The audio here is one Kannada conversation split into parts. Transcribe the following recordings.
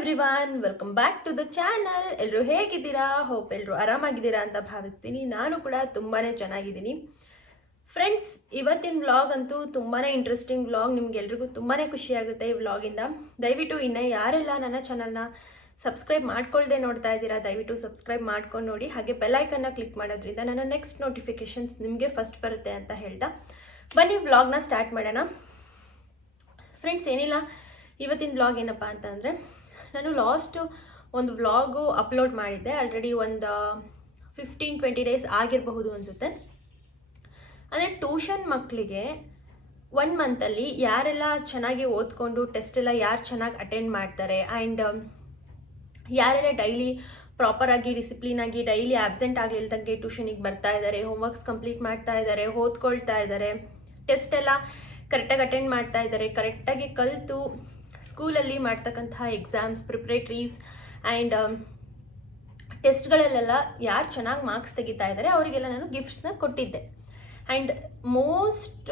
Everyone, welcome back to the channel. ಎಲ್ಲರೂ ಹೇಗಿದ್ದೀರಾ? ಹೋಪ್ ಎಲ್ಲರೂ ಆರಾಮಾಗಿದ್ದೀರಾ ಅಂತ ಭಾವಿಸ್ತೀನಿ. ನಾನು ಕೂಡ ತುಂಬಾ ಚೆನ್ನಾಗಿದ್ದೀನಿ. ಫ್ರೆಂಡ್ಸ್, ಇವತ್ತಿನ ವ್ಲಾಗ್ ಅಂತೂ ತುಂಬಾ ಇಂಟ್ರೆಸ್ಟಿಂಗ್ ವ್ಲಾಗ್. ನಿಮ್ಗೆಲ್ರಿಗೂ ತುಂಬಾ ಖುಷಿಯಾಗುತ್ತೆ ಈ ವ್ಲಾಗಿಂದ. ದಯವಿಟ್ಟು ಇನ್ನೂ ಯಾರೆಲ್ಲ ನನ್ನ ಚಾನಲ್ನ ಸಬ್ಸ್ಕ್ರೈಬ್ ಮಾಡ್ಕೊಳ್ದೆ ನೋಡ್ತಾ ಇದ್ದೀರಾ, ದಯವಿಟ್ಟು ಸಬ್ಸ್ಕ್ರೈಬ್ ಮಾಡ್ಕೊಂಡು ನೋಡಿ. ಹಾಗೆ ಬೆಲ್ಲೈಕನ್ನ ಕ್ಲಿಕ್ ಮಾಡೋದ್ರಿಂದ ನನ್ನ ನೆಕ್ಸ್ಟ್ ನೋಟಿಫಿಕೇಶನ್ಸ್ ನಿಮಗೆ ಫಸ್ಟ್ ಬರುತ್ತೆ ಅಂತ ಹೇಳ್ತಾ ಬನ್ನಿ ವ್ಲಾಗ್ನ ಸ್ಟಾರ್ಟ್ ಮಾಡೋಣ. ಫ್ರೆಂಡ್ಸ್, ಏನಿಲ್ಲ, ಇವತ್ತಿನ ವ್ಲಾಗ್ ಏನಪ್ಪ ಅಂತಂದರೆ, ನಾನು ಲಾಸ್ಟು ಒಂದು ವ್ಲಾಗು ಅಪ್ಲೋಡ್ ಮಾಡಿದ್ದೆ. ಆಲ್ರೆಡಿ ಒಂದು 15-20 ಡೇಸ್ ಆಗಿರಬಹುದು ಅನಿಸುತ್ತೆ. ಅಂದರೆ ಟ್ಯೂಷನ್ ಮಕ್ಕಳಿಗೆ 1 ಮಂತಲ್ಲಿ ಯಾರೆಲ್ಲ ಚೆನ್ನಾಗಿ ಓದ್ಕೊಂಡು ಟೆಸ್ಟ್ ಎಲ್ಲ ಯಾರು ಚೆನ್ನಾಗಿ ಅಟೆಂಡ್ ಮಾಡ್ತಾರೆ ಆ್ಯಂಡ್ ಯಾರೆಲ್ಲ ಡೈಲಿ ಪ್ರಾಪರಾಗಿ ಡಿಸಿಪ್ಲಿನಾಗಿ ಡೈಲಿ ಆಬ್ಸೆಂಟ್ ಆಗಲಿಲ್ದಂಗೆ ಟ್ಯೂಷನಿಗೆ ಬರ್ತಾ ಇದ್ದಾರೆ, ಹೋಮ್ವರ್ಕ್ಸ್ ಕಂಪ್ಲೀಟ್ ಮಾಡ್ತಾ ಇದ್ದಾರೆ, ಓದ್ಕೊಳ್ತಾ ಇದ್ದಾರೆ, ಟೆಸ್ಟ್ ಎಲ್ಲ ಕರೆಕ್ಟಾಗಿ ಅಟೆಂಡ್ ಮಾಡ್ತಾ ಇದ್ದಾರೆ, ಕರೆಕ್ಟಾಗಿ ಕಲಿತು ಸ್ಕೂಲಲ್ಲಿ ಮಾಡ್ತಕ್ಕಂತಹ ಎಕ್ಸಾಮ್ಸ್ ಪ್ರಿಪ್ರೇಟ್ರೀಸ್ ಆ್ಯಂಡ್ ಟೆಸ್ಟ್ಗಳಲ್ಲೆಲ್ಲ ಯಾರು ಚೆನ್ನಾಗಿ ಮಾರ್ಕ್ಸ್ ತೆಗಿತಾ ಇದ್ದಾರೆ ಅವರಿಗೆಲ್ಲ ನಾನು ಗಿಫ್ಟ್ಸ್ನ ಕೊಟ್ಟಿದ್ದೆ. And most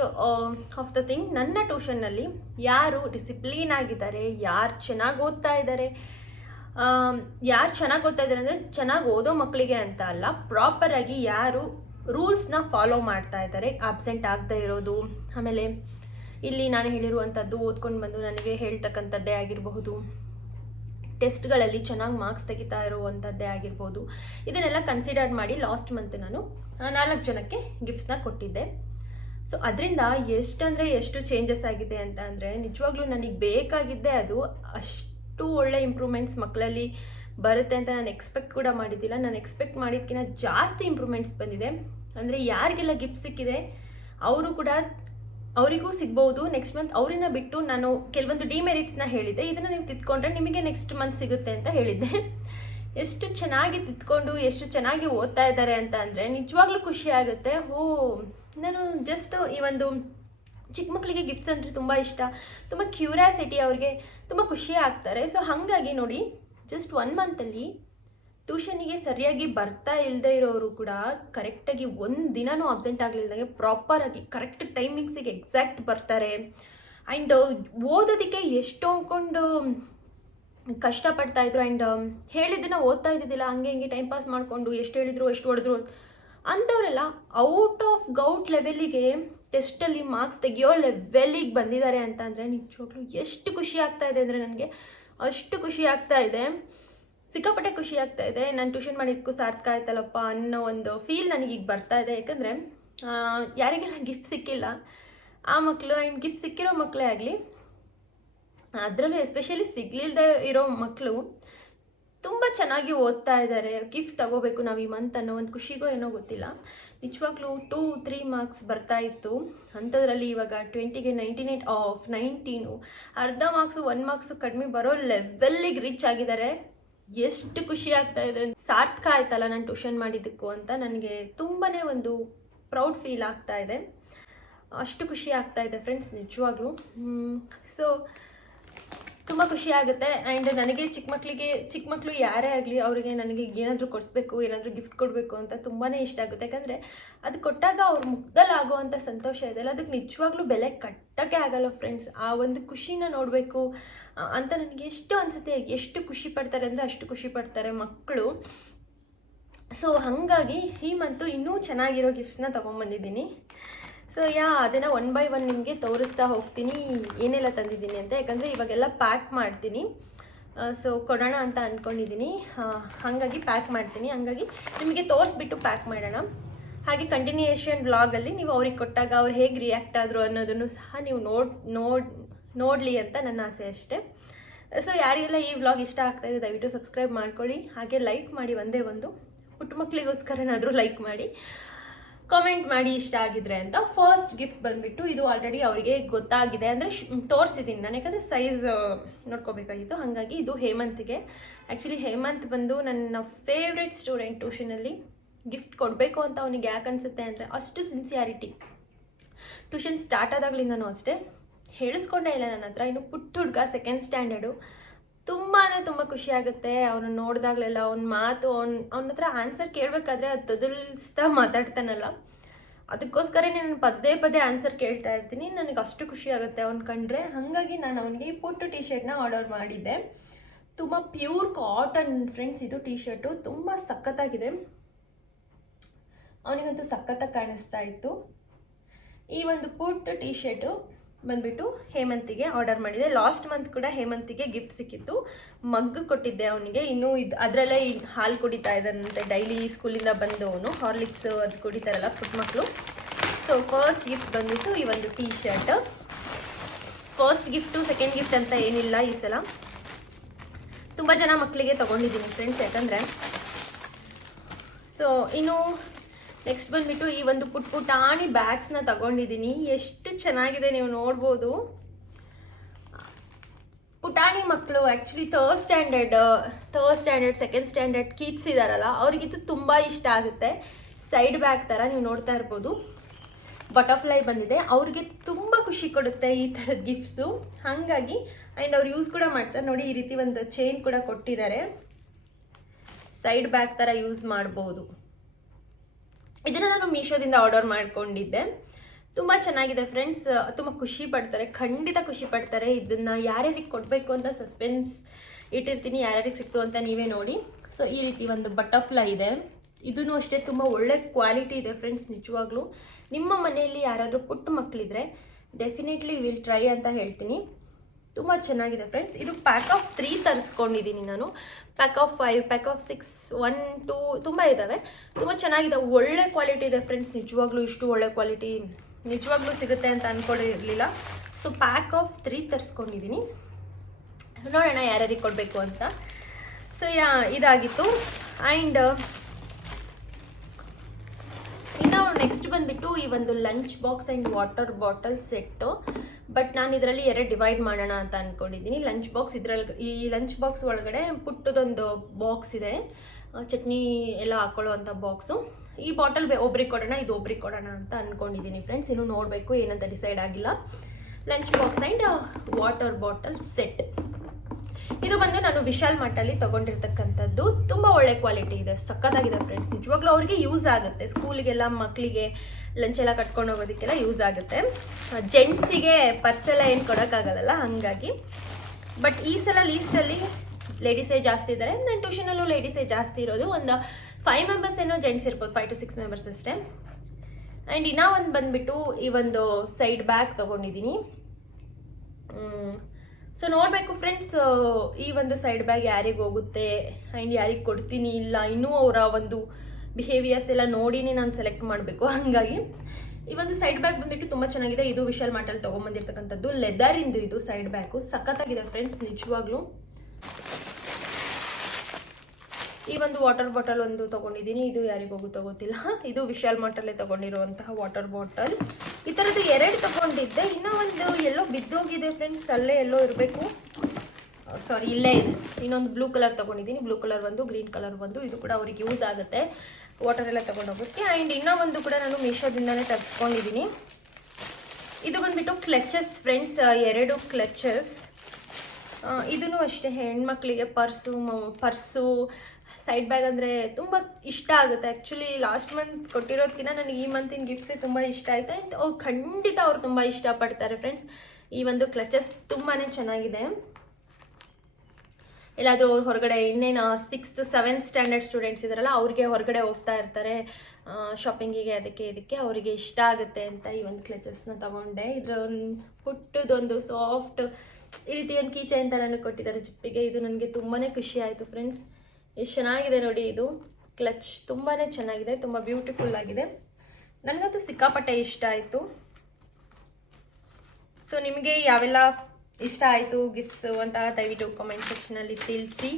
of the thing, ನನ್ನ ಟ್ಯೂಷನ್ನಲ್ಲಿ ಯಾರು ಡಿಸಿಪ್ಲೀನ್ ಆಗಿದ್ದಾರೆ, ಯಾರು ಚೆನ್ನಾಗಿ ಓದ್ತಾ ಇದ್ದಾರೆ, ಯಾರು ಚೆನ್ನಾಗಿ ಓದ್ತಾ ಇದ್ದಾರೆ ಅಂದರೆ ಚೆನ್ನಾಗಿ ಓದೋ ಮಕ್ಕಳಿಗೆ ಅಂತ ಅಲ್ಲ, ಪ್ರಾಪರಾಗಿ ಯಾರು ರೂಲ್ಸ್ನ ಫಾಲೋ ಮಾಡ್ತಾ ಇದ್ದಾರೆ, ಆಬ್ಸೆಂಟ್ ಆಗದೆ ಇರೋದು, ಆಮೇಲೆ ಇಲ್ಲಿ ನಾನು ಹೇಳಿರುವಂಥದ್ದು ಓದ್ಕೊಂಡು ಬಂದು ನನಗೆ ಹೇಳ್ತಕ್ಕಂಥದ್ದೇ ಆಗಿರಬಹುದು, ಟೆಸ್ಟ್ಗಳಲ್ಲಿ ಚೆನ್ನಾಗಿ ಮಾರ್ಕ್ಸ್ ತೆಗಿತಾ ಇರುವಂಥದ್ದೇ ಆಗಿರ್ಬೋದು, ಇದನ್ನೆಲ್ಲ ಕನ್ಸಿಡರ್ ಮಾಡಿ ಲಾಸ್ಟ್ ಮಂತ್ ನಾನು 4 ಜನಕ್ಕೆ ಗಿಫ್ಟ್ಸ್ನ ಕೊಟ್ಟಿದ್ದೆ. ಸೊ ಅದರಿಂದ ಎಷ್ಟು ಚೇಂಜಸ್ ಆಗಿದೆ ಅಂತ ಅಂದರೆ, ನಿಜವಾಗ್ಲೂ ನನಗೆ ಬೇಕಾಗಿದ್ದೆ ಅದು. ಅಷ್ಟು ಒಳ್ಳೆ ಇಂಪ್ರೂವ್ಮೆಂಟ್ಸ್ ಮಕ್ಕಳಲ್ಲಿ ಬರುತ್ತೆ ಅಂತ ನಾನು ಎಕ್ಸ್ಪೆಕ್ಟ್ ಕೂಡ ಮಾಡಿದ್ದಿಲ್ಲ. ನಾನು ಎಕ್ಸ್ಪೆಕ್ಟ್ ಮಾಡಿದ್ಕಿಂತ ಜಾಸ್ತಿ ಇಂಪ್ರೂವ್ಮೆಂಟ್ಸ್ ಬಂದಿದೆ. ಅಂದರೆ ಯಾರಿಗೆಲ್ಲ ಗಿಫ್ಟ್ ಸಿಕ್ಕಿದೆ ಅವರು ಕೂಡ ಅವರಿಗೂ ಸಿಗ್ಬೋದು ನೆಕ್ಸ್ಟ್ ಮಂತ್. ಅವರನ್ನ ಬಿಟ್ಟು ನಾನು ಕೆಲವೊಂದು ಡಿಮೆರಿಟ್ಸ್ನ ಹೇಳಿದ್ದೆ, ಇದನ್ನು ನೀವು ತಿದ್ಕೊಂಡ್ರೆ ನಿಮಗೆ ನೆಕ್ಸ್ಟ್ ಮಂತ್ ಸಿಗುತ್ತೆ ಅಂತ ಹೇಳಿದ್ದೆ. ಎಷ್ಟು ಚೆನ್ನಾಗಿ ತಿದ್ಕೊಂಡು ಎಷ್ಟು ಚೆನ್ನಾಗಿ ಓದ್ತಾ ಇದ್ದಾರೆ ಅಂತ ಅಂದರೆ ನಿಜವಾಗ್ಲೂ ಖುಷಿ ಆಗುತ್ತೆ. ನಾನು ಜಸ್ಟ್ ಈ ಒಂದು ಚಿಕ್ಕ ಮಕ್ಕಳಿಗೆ ಗಿಫ್ಟ್ಸ್ ಅಂದರೆ ತುಂಬ ಇಷ್ಟ, ತುಂಬ ಕ್ಯೂರಿಯಾಸಿಟಿ, ಅವ್ರಿಗೆ ತುಂಬ ಖುಷಿ ಆಗ್ತಾರೆ. ಸೊ ಹಾಗಾಗಿ ನೋಡಿ, ಜಸ್ಟ್ 1 ಮಂತಲ್ಲಿ ಟ್ಯೂಷನಿಗೆ ಸರಿಯಾಗಿ ಬರ್ತಾ ಇಲ್ಲದೆ ಇರೋರು ಕೂಡ ಕರೆಕ್ಟಾಗಿ 1 ದಿನವೂ ಅಬ್ಸೆಂಟ್ ಆಗಲಿಲ್ದಂಗೆ ಪ್ರಾಪರಾಗಿ ಕರೆಕ್ಟ್ ಟೈಮಿಂಗ್ಸಿಗೆ ಎಕ್ಸಾಕ್ಟ್ ಬರ್ತಾರೆ. ಆ್ಯಂಡ್ ಓದೋದಕ್ಕೆ ಎಷ್ಟು ಅಂದ್ಕೊಂಡು ಕಷ್ಟಪಡ್ತಾಯಿದ್ರು ಆ್ಯಂಡ್ ಹೇಳಿದ್ದನ್ನು ಓದ್ತಾ ಇದ್ದಿದ್ದಿಲ್ಲ, ಹಂಗೆ ಟೈಮ್ ಪಾಸ್ ಮಾಡಿಕೊಂಡು ಎಷ್ಟು ಹೇಳಿದ್ರು ಎಷ್ಟು ಹೊಡೆದ್ರು ಅಂಥವರೆಲ್ಲ ಔಟ್ ಆಫ್ ಗೌಟ್ ಲೆವೆಲಿಗೆ ಟೆಸ್ಟಲ್ಲಿ ಮಾರ್ಕ್ಸ್ ತೆಗಿಯೋ ಲೆವೆಲಿಗೆ ಬಂದಿದ್ದಾರೆ ಅಂತ ಅಂದರೆ ನಿಜವಾಗ್ಲೂ ಎಷ್ಟು ಖುಷಿ ಆಗ್ತಾ ಇದೆ ಅಂದರೆ, ನನಗೆ ಅಷ್ಟು ಖುಷಿ ಆಗ್ತಾ ಇದೆ, ಸಿಕ್ಕಾಪಟ್ಟೆ ಖುಷಿ ಆಗ್ತಾ ಇದೆ. ನಾನು ಟ್ಯೂಷನ್ ಮಾಡಿದ್ದಕ್ಕೂ ಸಾರ್ಥಕ ಆಯ್ತಲ್ಲಪ್ಪ ಅನ್ನೋ ಒಂದು ಫೀಲ್ ನನಗೀಗ ಬರ್ತಾ ಇದೆ. ಯಾಕಂದರೆ ಯಾರಿಗೆಲ್ಲ ಗಿಫ್ಟ್ ಸಿಕ್ಕಿಲ್ಲ ಆ ಮಕ್ಕಳು ಆ್ಯಂಡ್ ಗಿಫ್ಟ್ ಸಿಕ್ಕಿರೋ ಮಕ್ಕಳೇ ಆಗಲಿ, ಅದರಲ್ಲೂ ಎಸ್ಪೆಷಲಿ ಸಿಗಲಿಲ್ಲದೆ ಇರೋ ಮಕ್ಕಳು ತುಂಬ ಚೆನ್ನಾಗಿ ಓದ್ತಾ ಇದ್ದಾರೆ. ಗಿಫ್ಟ್ ತಗೋಬೇಕು ನಾವು ಈ ಮಂತ್ ಅನ್ನೋ ಒಂದು ಖುಷಿಗೋ ಏನೋ ಗೊತ್ತಿಲ್ಲ. ನಿಜವಾಗ್ಲೂ 2-3 ಮಾರ್ಕ್ಸ್ ಬರ್ತಾ ಇತ್ತು, ಅಂಥದ್ರಲ್ಲಿ ಇವಾಗ 20ಗೆ 98 ಆಫ್ 19, ಅರ್ಧ ಮಾರ್ಕ್ಸು 1 ಮಾರ್ಕ್ಸು ಕಡಿಮೆ ಬರೋ ಲೆವೆಲ್ಲಿಗೆ ರೀಚ್ ಆಗಿದ್ದಾರೆ. ಎಷ್ಟು ಖುಷಿ ಆಗ್ತಾ ಇದೆ, ಸಾರ್ಥಕ ಆಯ್ತಲ್ಲ ನಾನು ಟ್ಯೂಷನ್ ಮಾಡಿದ್ದಕ್ಕೂ ಅಂತ ನನಗೆ ತುಂಬಾ ಒಂದು ಪ್ರೌಡ್ ಫೀಲ್ ಆಗ್ತಾ ಇದೆ. ಅಷ್ಟು ಖುಷಿ ಆಗ್ತಾ ಇದೆ ಫ್ರೆಂಡ್ಸ್, ನಿಜವಾಗ್ಲೂ. ಸೊ ತುಂಬ ಖುಷಿ ಆಗುತ್ತೆ. ಆ್ಯಂಡ್ ನನಗೆ ಚಿಕ್ಕ ಮಕ್ಕಳು ಯಾರೇ ಆಗಲಿ ಅವರಿಗೆ ನನಗೆ ಏನಾದರೂ ಕೊಡಿಸ್ಬೇಕು, ಏನಾದರೂ ಗಿಫ್ಟ್ ಕೊಡಬೇಕು ಅಂತ ತುಂಬಾ ಇಷ್ಟ ಆಗುತ್ತೆ. ಯಾಕಂದರೆ ಅದು ಕೊಟ್ಟಾಗ ಅವ್ರ ಮುಖದಲ್ಲಿ ಆಗೋವಂಥ ಸಂತೋಷ ಇದೆಯಲ್ಲ, ಅದಕ್ಕೆ ನಿಜವಾಗ್ಲೂ ಬೆಲೆ ಕಟ್ಟೋಕ್ಕೆ ಆಗಲ್ಲ ಫ್ರೆಂಡ್ಸ್. ಆ ಒಂದು ಖುಷಿನ ನೋಡಬೇಕು ಅಂತ ನನಗೆ ಎಷ್ಟು ಅನಿಸುತ್ತೆ. ಎಷ್ಟು ಖುಷಿ ಪಡ್ತಾರೆ ಅಂದರೆ ಅಷ್ಟು ಖುಷಿ ಪಡ್ತಾರೆ ಮಕ್ಕಳು. ಸೊ ಹಾಗಾಗಿ ಈ ಮಂತು ಇನ್ನೂ ಚೆನ್ನಾಗಿರೋ ಗಿಫ್ಟ್ಸ್ನ ತೊಗೊಂಬಂದಿದ್ದೀನಿ. ಸೊ ಅದನ್ನು 1 by 1 ನಿಮಗೆ ತೋರಿಸ್ತಾ ಹೋಗ್ತೀನಿ ಏನೆಲ್ಲ ತಂದಿದ್ದೀನಿ ಅಂತ. ಯಾಕಂದರೆ ಇವಾಗೆಲ್ಲ ಪ್ಯಾಕ್ ಮಾಡ್ತೀನಿ, ಸೊ ಕೊಡೋಣ ಅಂತ ಅಂದ್ಕೊಂಡಿದ್ದೀನಿ. ಹಾಗಾಗಿ ಪ್ಯಾಕ್ ಮಾಡ್ತೀನಿ, ಹಾಗಾಗಿ ನಿಮಗೆ ತೋರಿಸ್ಬಿಟ್ಟು ಪ್ಯಾಕ್ ಮಾಡೋಣ. ಹಾಗೆ ಕಂಟಿನ್ಯೂಯೇಷನ್ ವ್ಲಾಗಲ್ಲಿ ನೀವು ಅವ್ರಿಗೆ ಕೊಟ್ಟಾಗ ಅವ್ರು ಹೇಗೆ ರಿಯಾಕ್ಟ್ ಆದರು ಅನ್ನೋದನ್ನು ಸಹ ನೀವು ನೋಡಲಿ ಅಂತ ನನ್ನ ಆಸೆ ಅಷ್ಟೇ. ಸೊ ಯಾರಿಗೆಲ್ಲ ಈ ವ್ಲಾಗ್ ಇಷ್ಟ ಆಗ್ತಾಯಿದೆ ದಯವಿಟ್ಟು ಸಬ್ಸ್ಕ್ರೈಬ್ ಮಾಡ್ಕೊಳ್ಳಿ. ಹಾಗೆ ಲೈಕ್ ಮಾಡಿ, ಒಂದೇ ಒಂದು ಪುಟ್ಟ ಮಕ್ಕಳಿಗೋಸ್ಕರನಾದರೂ ಲೈಕ್ ಮಾಡಿ, ಕಾಮೆಂಟ್ ಮಾಡಿ ಇಷ್ಟ ಆಗಿದ್ರೆ ಅಂತ. ಫಸ್ಟ್ ಗಿಫ್ಟ್ ಬಂದುಬಿಟ್ಟು ಇದು ಆಲ್ರೆಡಿ ಅವರಿಗೆ ಗೊತ್ತಾಗಿದೆ, ಅಂದರೆ ತೋರಿಸಿದ್ದೀನಿ ನಾನು, ಯಾಕಂದರೆ ಸೈಜ್ ನೋಡ್ಕೋಬೇಕಾಗಿತ್ತು. ಹಾಗಾಗಿ ಇದು ಹೇಮಂತ್ಗೆ. ಆ್ಯಕ್ಚುಲಿ ಹೇಮಂತ್ ಬಂದು ನನ್ನ ಫೇವ್ರೆಟ್ ಸ್ಟೂಡೆಂಟ್. ಟ್ಯೂಷನಲ್ಲಿ ಗಿಫ್ಟ್ ಕೊಡಬೇಕು ಅಂತ ಅವನಿಗೆ ಯಾಕೆ ಅನಿಸುತ್ತೆ ಅಂದರೆ ಅಷ್ಟು ಸಿನ್ಸಿಯಾರಿಟಿ. ಟ್ಯೂಷನ್ ಸ್ಟಾರ್ಟ್ ಆದಾಗಲಿಂದನೂ ಅಷ್ಟೇ, ಹೇಳಿಸ್ಕೊಂಡೇ ಇಲ್ಲ ನನ್ನ ಹತ್ರ. ಇನ್ನು ಪುಟ್ಟ ಹುಡುಗ, 2nd ಸ್ಟ್ಯಾಂಡರ್ಡು. ತುಂಬ ತುಂಬ ಖುಷಿ ಆಗುತ್ತೆ ಅವನು ನೋಡಿದಾಗಲೆಲ್ಲ. ಅವ್ನ ಮಾತು, ಅವನ ಹತ್ರ ಆನ್ಸರ್ ಕೇಳಬೇಕಾದ್ರೆ ಅದು ತೊದಲ್ಸ್ತಾ ಮಾತಾಡ್ತಾನಲ್ಲ, ಅದಕ್ಕೋಸ್ಕರ ನಾನು ಪದೇ ಆನ್ಸರ್ ಕೇಳ್ತಾ ಇರ್ತೀನಿ. ನನಗೆ ಅಷ್ಟು ಖುಷಿ ಆಗುತ್ತೆ ಅವ್ನು ಕಂಡ್ರೆ. ಹಾಗಾಗಿ ನಾನು ಅವನಿಗೆ ಈ ಪುಟ್ಟು ಟಿ ಶರ್ಟ್ನ ಆರ್ಡರ್ ಮಾಡಿದ್ದೆ. ತುಂಬ ಪ್ಯೂರ್ ಕಾಟನ್ ಫ್ರೆಂಡ್ಸ್. ಇದು ಟೀ ಶರ್ಟು ತುಂಬ ಸಖತ್ತಾಗಿದೆ, ಅವನಿಗಂತೂ ಸಖತ್ತಾಗಿ ಕಾಣಿಸ್ತಾ ಇತ್ತು. ಈ ಒಂದು ಪುಟ್ ಟೀ ಶರ್ಟು ಬಂದ್ಬಿಟ್ಟು ಹೇಮಂತಿಗೆ ಆರ್ಡರ್ ಮಾಡಿದೆ. ಲಾಸ್ಟ್ ಮಂತ್ ಕೂಡ ಹೇಮಂತಿಗೆ ಗಿಫ್ಟ್ ಸಿಕ್ಕಿತ್ತು, ಮಗ್ ಕೊಟ್ಟಿದ್ದೆ ಅವನಿಗೆ. ಇನ್ನೂ ಅದರಲ್ಲೇ ಹಾಲು ಕುಡಿತಾ ಇದ್ದಾನಂತೆ ಡೈಲಿ ಸ್ಕೂಲಿಂದ ಬಂದವನು, ಹಾರ್ಲಿಕ್ಸ್ ಅದು ಕುಡಿತಾರಲ್ಲ ಪುಟ್ಟ ಮಕ್ಕಳು. ಸೊ ಫಸ್ಟ್ ಗಿಫ್ಟ್ ಬಂದ್ಬಿಟ್ಟು ಈ ಒಂದು T shirt. First gift second gift ಅಂತ ಏನಿಲ್ಲ, ಈ ಸಲ ತುಂಬ ಜನ ಮಕ್ಕಳಿಗೆ ತೊಗೊಂಡಿದ್ದೀನಿ ಫ್ರೆಂಡ್ಸ್, ಯಾಕಂದರೆ. ಸೊ ಇನ್ನು ನೆಕ್ಸ್ಟ್ ಬಂದ್ಬಿಟ್ಟು ಈ ಒಂದು ಪುಟಾಣಿ ಬ್ಯಾಗ್ಸ್ನ ತಗೊಂಡಿದ್ದೀನಿ. ಎಷ್ಟು ಚೆನ್ನಾಗಿದೆ ನೀವು ನೋಡ್ಬೋದು. ಪುಟಾಣಿ ಮಕ್ಕಳು actually third standard second standard kids ಇದ್ದಾರಲ್ಲ, ಅವ್ರಿಗಿದು ತುಂಬ ಇಷ್ಟ ಆಗುತ್ತೆ. ಸೈಡ್ ಬ್ಯಾಗ್ ಥರ ನೀವು ನೋಡ್ತಾ ಇರ್ಬೋದು, ಬಟರ್ಫ್ಲೈ ಬಂದಿದೆ. ಅವ್ರಿಗೆ ತುಂಬ ಖುಷಿ ಕೊಡುತ್ತೆ ಈ ಥರದ ಗಿಫ್ಟ್ಸು. ಹಾಗಾಗಿ ಆ್ಯಂಡ್ ಅವ್ರು ಯೂಸ್ ಕೂಡ ಮಾಡ್ತಾರೆ ನೋಡಿ. ಈ ರೀತಿ ಒಂದು ಚೈನ್ ಕೂಡ ಕೊಟ್ಟಿದ್ದಾರೆ, ಸೈಡ್ ಬ್ಯಾಗ್ ಥರ ಯೂಸ್ ಮಾಡ್ಬೋದು. ಇದನ್ನು ನಾನು ಮೀಶೋದಿಂದ ಆರ್ಡರ್ ಮಾಡ್ಕೊಂಡಿದ್ದೆ. ತುಂಬ ಚೆನ್ನಾಗಿದೆ ಫ್ರೆಂಡ್ಸ್, ತುಂಬ ಖುಷಿ ಪಡ್ತಾರೆ, ಖಂಡಿತ ಖುಷಿ ಪಡ್ತಾರೆ. ಇದನ್ನು ಯಾರ್ಯಾರಿಗೆ ಕೊಡಬೇಕು ಅಂತ ಸಸ್ಪೆನ್ಸ್ ಇಟ್ಟಿರ್ತೀನಿ, ಯಾರ್ಯಾರಿಗೆ ಸಿಕ್ತು ಅಂತ ನೀವೇ ನೋಡಿ. ಸೊ ಈ ರೀತಿ ಒಂದು ಬಟರ್ಫ್ಲೈ ಇದೆ, ಇದೂ ಅಷ್ಟೇ ತುಂಬ ಒಳ್ಳೆ ಕ್ವಾಲಿಟಿ ಇದೆ ಫ್ರೆಂಡ್ಸ್. ನಿಜವಾಗ್ಲೂ ನಿಮ್ಮ ಮನೆಯಲ್ಲಿ ಯಾರಾದರೂ ಪುಟ್ಟ ಮಕ್ಕಳಿದ್ರೆ ಡೆಫಿನೆಟ್ಲಿ ವಿಲ್ ಟ್ರೈ ಅಂತ ಹೇಳ್ತೀನಿ. ತುಂಬ ಚೆನ್ನಾಗಿದೆ ಫ್ರೆಂಡ್ಸ್. ಇದು ಪ್ಯಾಕ್ ಆಫ್ 3 ತರಿಸ್ಕೊಂಡಿದ್ದೀನಿ ನಾನು, ಪ್ಯಾಕ್ ಆಫ್ 5, ಪ್ಯಾಕ್ ಆಫ್ 6, 1, 2 ತುಂಬ ಇದ್ದಾವೆ. ತುಂಬ ಚೆನ್ನಾಗಿದೆ, ಒಳ್ಳೆ ಕ್ವಾಲಿಟಿ ಇದೆ ಫ್ರೆಂಡ್ಸ್. ನಿಜವಾಗ್ಲೂ ಇಷ್ಟು ಒಳ್ಳೆ ಕ್ವಾಲಿಟಿ ನಿಜವಾಗ್ಲೂ ಸಿಗುತ್ತೆ ಅಂತ ಅಂದ್ಕೊಂಡಿರಲಿಲ್ಲ. ಸೊ ಪ್ಯಾಕ್ ಆಫ್ 3 ತರಿಸ್ಕೊಂಡಿದ್ದೀನಿ, ನೋಡೋಣ ಯಾರ್ಯಾರಿಗೆ ಕೊಡಬೇಕು ಅಂತ. ಸೊ ಇದಾಗಿತ್ತು. ಆ್ಯಂಡ್ ಇನ್ನು ನೆಕ್ಸ್ಟ್ ಬಂದುಬಿಟ್ಟು ಈ ಒಂದು lunch box and water bottle set. But ನಾನು ಇದರಲ್ಲಿ 2 ಡಿವೈಡ್ ಮಾಡೋಣ ಅಂತ ಅಂದ್ಕೊಂಡಿದ್ದೀನಿ. ಲಂಚ್ ಬಾಕ್ಸ್ ಈ ಲಂಚ್ ಬಾಕ್ಸ್ ಒಳಗಡೆ ಪುಟ್ಟದೊಂದು ಬಾಕ್ಸ್ ಇದೆ, ಚಟ್ನಿ ಎಲ್ಲ ಹಾಕೊಳ್ಳೋ ಅಂಥ ಬಾಕ್ಸು. ಈ ಬಾಟಲ್ ಒಬ್ರಿಗೆ ಕೊಡೋಣ, ಇದು ಒಬ್ರಿಗೆ ಕೊಡೋಣ ಅಂತ ಅಂದ್ಕೊಂಡಿದ್ದೀನಿ ಫ್ರೆಂಡ್ಸ್. ಇನ್ನೂ ನೋಡಬೇಕು, ಏನಂತ ಡಿಸೈಡ್ ಆಗಿಲ್ಲ. Lunch box and water bottle set. ಇದು ಬಂದು ನಾನು ವಿಶಾಲ್ ಮಾರ್ಟಲ್ಲಿ ತೊಗೊಂಡಿರ್ತಕ್ಕಂಥದ್ದು. ತುಂಬ ಒಳ್ಳೆ ಕ್ವಾಲಿಟಿ ಇದೆ, ಸಖತ್ತಾಗಿದೆ ಫ್ರೆಂಡ್ಸ್. ನಿಜವಾಗ್ಲೂ ಅವ್ರಿಗೆ ಯೂಸ್ ಆಗುತ್ತೆ, ಸ್ಕೂಲಿಗೆಲ್ಲ ಮಕ್ಕಳಿಗೆ ಲಂಚ್ ಎಲ್ಲ ಕಟ್ಕೊಂಡು ಹೋಗೋದಕ್ಕೆಲ್ಲ ಯೂಸ್ ಆಗುತ್ತೆ. ಜೆಂಟ್ಸಿಗೆ ಪರ್ಸೆಲ್ಲ ಏನು ಕೊಡೋಕ್ಕಾಗಲ್ಲ ಹಾಗಾಗಿ. ಬಟ್ ಈ ಸಲ ಲೀಸ್ಟಲ್ಲಿ ಲೇಡೀಸೇ ಜಾಸ್ತಿ ಇದ್ದಾರೆ. ನನ್ನ ಟ್ಯೂಷನಲ್ಲೂ ಲೇಡೀಸೇ ಜಾಸ್ತಿ ಇರೋದು. ಒಂದು 5 ಮೆಂಬರ್ಸ್ ಏನೋ ಜೆಂಟ್ಸ್ ಇರ್ಬೋದು, 5 to 6 ಮೆಂಬರ್ಸ್ ಅಷ್ಟೇ. ಆ್ಯಂಡ್ ಇನ್ನೂ ಒಂದು ಬಂದುಬಿಟ್ಟು ಈ ಒಂದು ಸೈಡ್ ಬ್ಯಾಗ್ ತೊಗೊಂಡಿದ್ದೀನಿ. ಸೊ ನೋಡಬೇಕು ಫ್ರೆಂಡ್ಸ್, ಈ ಒಂದು ಸೈಡ್ ಬ್ಯಾಗ್ ಯಾರಿಗೆ ಹೋಗುತ್ತೆ ಆ್ಯಂಡ್ ಯಾರಿಗೆ ಕೊಡ್ತೀನಿ ಇಲ್ಲ, ಇನ್ನೂ ಅವರ ಒಂದು ಬಿಹೇವಿಯರ್ಸ್ ಎಲ್ಲ ನೋಡಿನೇ ನಾನು ಸೆಲೆಕ್ಟ್ ಮಾಡಬೇಕು. ಹಾಗಾಗಿ ಈ ಒಂದು ಸೈಡ್ ಬ್ಯಾಗ್ ಬಂದುಬಿಟ್ಟು ತುಂಬ ಚೆನ್ನಾಗಿದೆ. ಇದು ವಿಶಾಲ್ ಮಾರ್ಟಲ್ಲಿ ತೊಗೊಂಬಂದಿರ್ತಕ್ಕಂಥದ್ದು, ಲೆದರಿಂದು ಇದು ಸೈಡ್ ಬ್ಯಾಗು, ಸಖತ್ತಾಗಿದೆ ಫ್ರೆಂಡ್ಸ್ ನಿಜವಾಗ್ಲೂ. ಈ ಒಂದು ವಾಟರ್ ಬಾಟಲ್ ಒಂದು ತೊಗೊಂಡಿದ್ದೀನಿ, ಇದು ಯಾರಿಗೆ ಹೋಗುತ್ತೋ ಗೊತ್ತಿಲ್ಲ. ಇದು ವಿಶಾಲ್ ಮಾರ್ಟಲ್ಲೇ ತೊಗೊಂಡಿರುವಂತಹ ವಾಟರ್ ಬಾಟಲ್. ಈ ಥರದ್ದು 2 ತೊಗೊಂಡಿದ್ದೆ, ಇನ್ನೂ ಒಂದು ಎಲ್ಲೋ ಬಿದ್ದೋಗಿದೆ ಫ್ರೆಂಡ್ಸ್, ಅಲ್ಲೇ ಎಲ್ಲೋ ಇರಬೇಕು. ಸಾರಿ, ಇಲ್ಲೇ ಇದೆ. ಇನ್ನೊಂದು ಬ್ಲೂ ಕಲರ್ ತೊಗೊಂಡಿದ್ದೀನಿ, ಬ್ಲೂ ಕಲರ್ ಒಂದು, ಗ್ರೀನ್ ಕಲರ್ ಒಂದು. ಇದು ಕೂಡ ಅವ್ರಿಗೆ ಯೂಸ್ ಆಗುತ್ತೆ, ವಾಟರ್ ಎಲ್ಲ ತೊಗೊಂಡೋಗುತ್ತೆ. ಆ್ಯಂಡ್ ಇನ್ನೂ ಒಂದು ಕೂಡ ನಾನು ಮೀಶೋದಿಂದನೇ ತರಿಸ್ಕೊಂಡಿದ್ದೀನಿ. ಇದು ಬಂದುಬಿಟ್ಟು ಕ್ಲಚಸ್ ಫ್ರೆಂಡ್ಸ್, 2 ಕ್ಲಚಸ್. ಇದೂ ಅಷ್ಟೇ ಹೆಣ್ಮಕ್ಳಿಗೆ ಪರ್ಸು ಸೈಡ್ ಬ್ಯಾಗ್ ಅಂದರೆ ತುಂಬ ಇಷ್ಟ ಆಗುತ್ತೆ. ಆ್ಯಕ್ಚುಲಿ ಲಾಸ್ಟ್ ಮಂತ್ ಕೊಟ್ಟಿರೋದಕ್ಕಿಂತ ನನಗೆ ಈ ಮಂತಿನ ಗಿಫ್ಟ್ಸೇ ತುಂಬ ಇಷ್ಟ ಆಯಿತು. ಆ್ಯಂಡ್ ಖಂಡಿತ ಅವ್ರು ತುಂಬ ಇಷ್ಟಪಡ್ತಾರೆ ಫ್ರೆಂಡ್ಸ್. ಈ ಒಂದು ಕ್ಲಚಸ್ ತುಂಬಾ ಚೆನ್ನಾಗಿದೆ. ಎಲ್ಲಾದರೂ ಹೊರಗಡೆ ಇನ್ನೇನು 6th 7th ಸ್ಟ್ಯಾಂಡರ್ಡ್ ಸ್ಟೂಡೆಂಟ್ಸ್ ಇದ್ದಾರಲ್ಲ, ಅವ್ರಿಗೆ ಹೊರಗಡೆ ಹೋಗ್ತಾ ಇರ್ತಾರೆ ಶಾಪಿಂಗಿಗೆ, ಅದಕ್ಕೆ ಅವರಿಗೆ ಇಷ್ಟ ಆಗುತ್ತೆ ಅಂತ ಈ ಒಂದು ಕ್ಲಚಸ್ನ ತೊಗೊಂಡೆ. ಇದರ ಪುಟ್ಟದೊಂದು ಸಾಫ್ಟ್ ಈ ರೀತಿ ಒಂದು ಕೀ ಚೈನ್ ಥರ ನನಗೆ ಕೊಟ್ಟಿದ್ದಾರೆ ಜಿಪ್ಪಿಗೆ. ಇದು ನನಗೆ ತುಂಬಾ ಖುಷಿ ಆಯಿತು ಫ್ರೆಂಡ್ಸ್. ಎಷ್ಟು ಚೆನ್ನಾಗಿದೆ ನೋಡಿ, ಇದು ಕ್ಲಚ್ ತುಂಬಾ ಚೆನ್ನಾಗಿದೆ, ತುಂಬ ಬ್ಯೂಟಿಫುಲ್ ಆಗಿದೆ. ನನಗಂತೂ ಸಿಕ್ಕಾಪಟ್ಟೆ ಇಷ್ಟ ಆಯಿತು. ಸೊ ನಿಮಗೆ ಯಾವೆಲ್ಲ ಇಷ್ಟ ಆಯಿತು ಗಿಫ್ಟ್ಸು ಅಂತ ದಯವಿಟ್ಟು ಕಮೆಂಟ್ ಸೆಕ್ಷನಲ್ಲಿ ತಿಳಿಸಿ.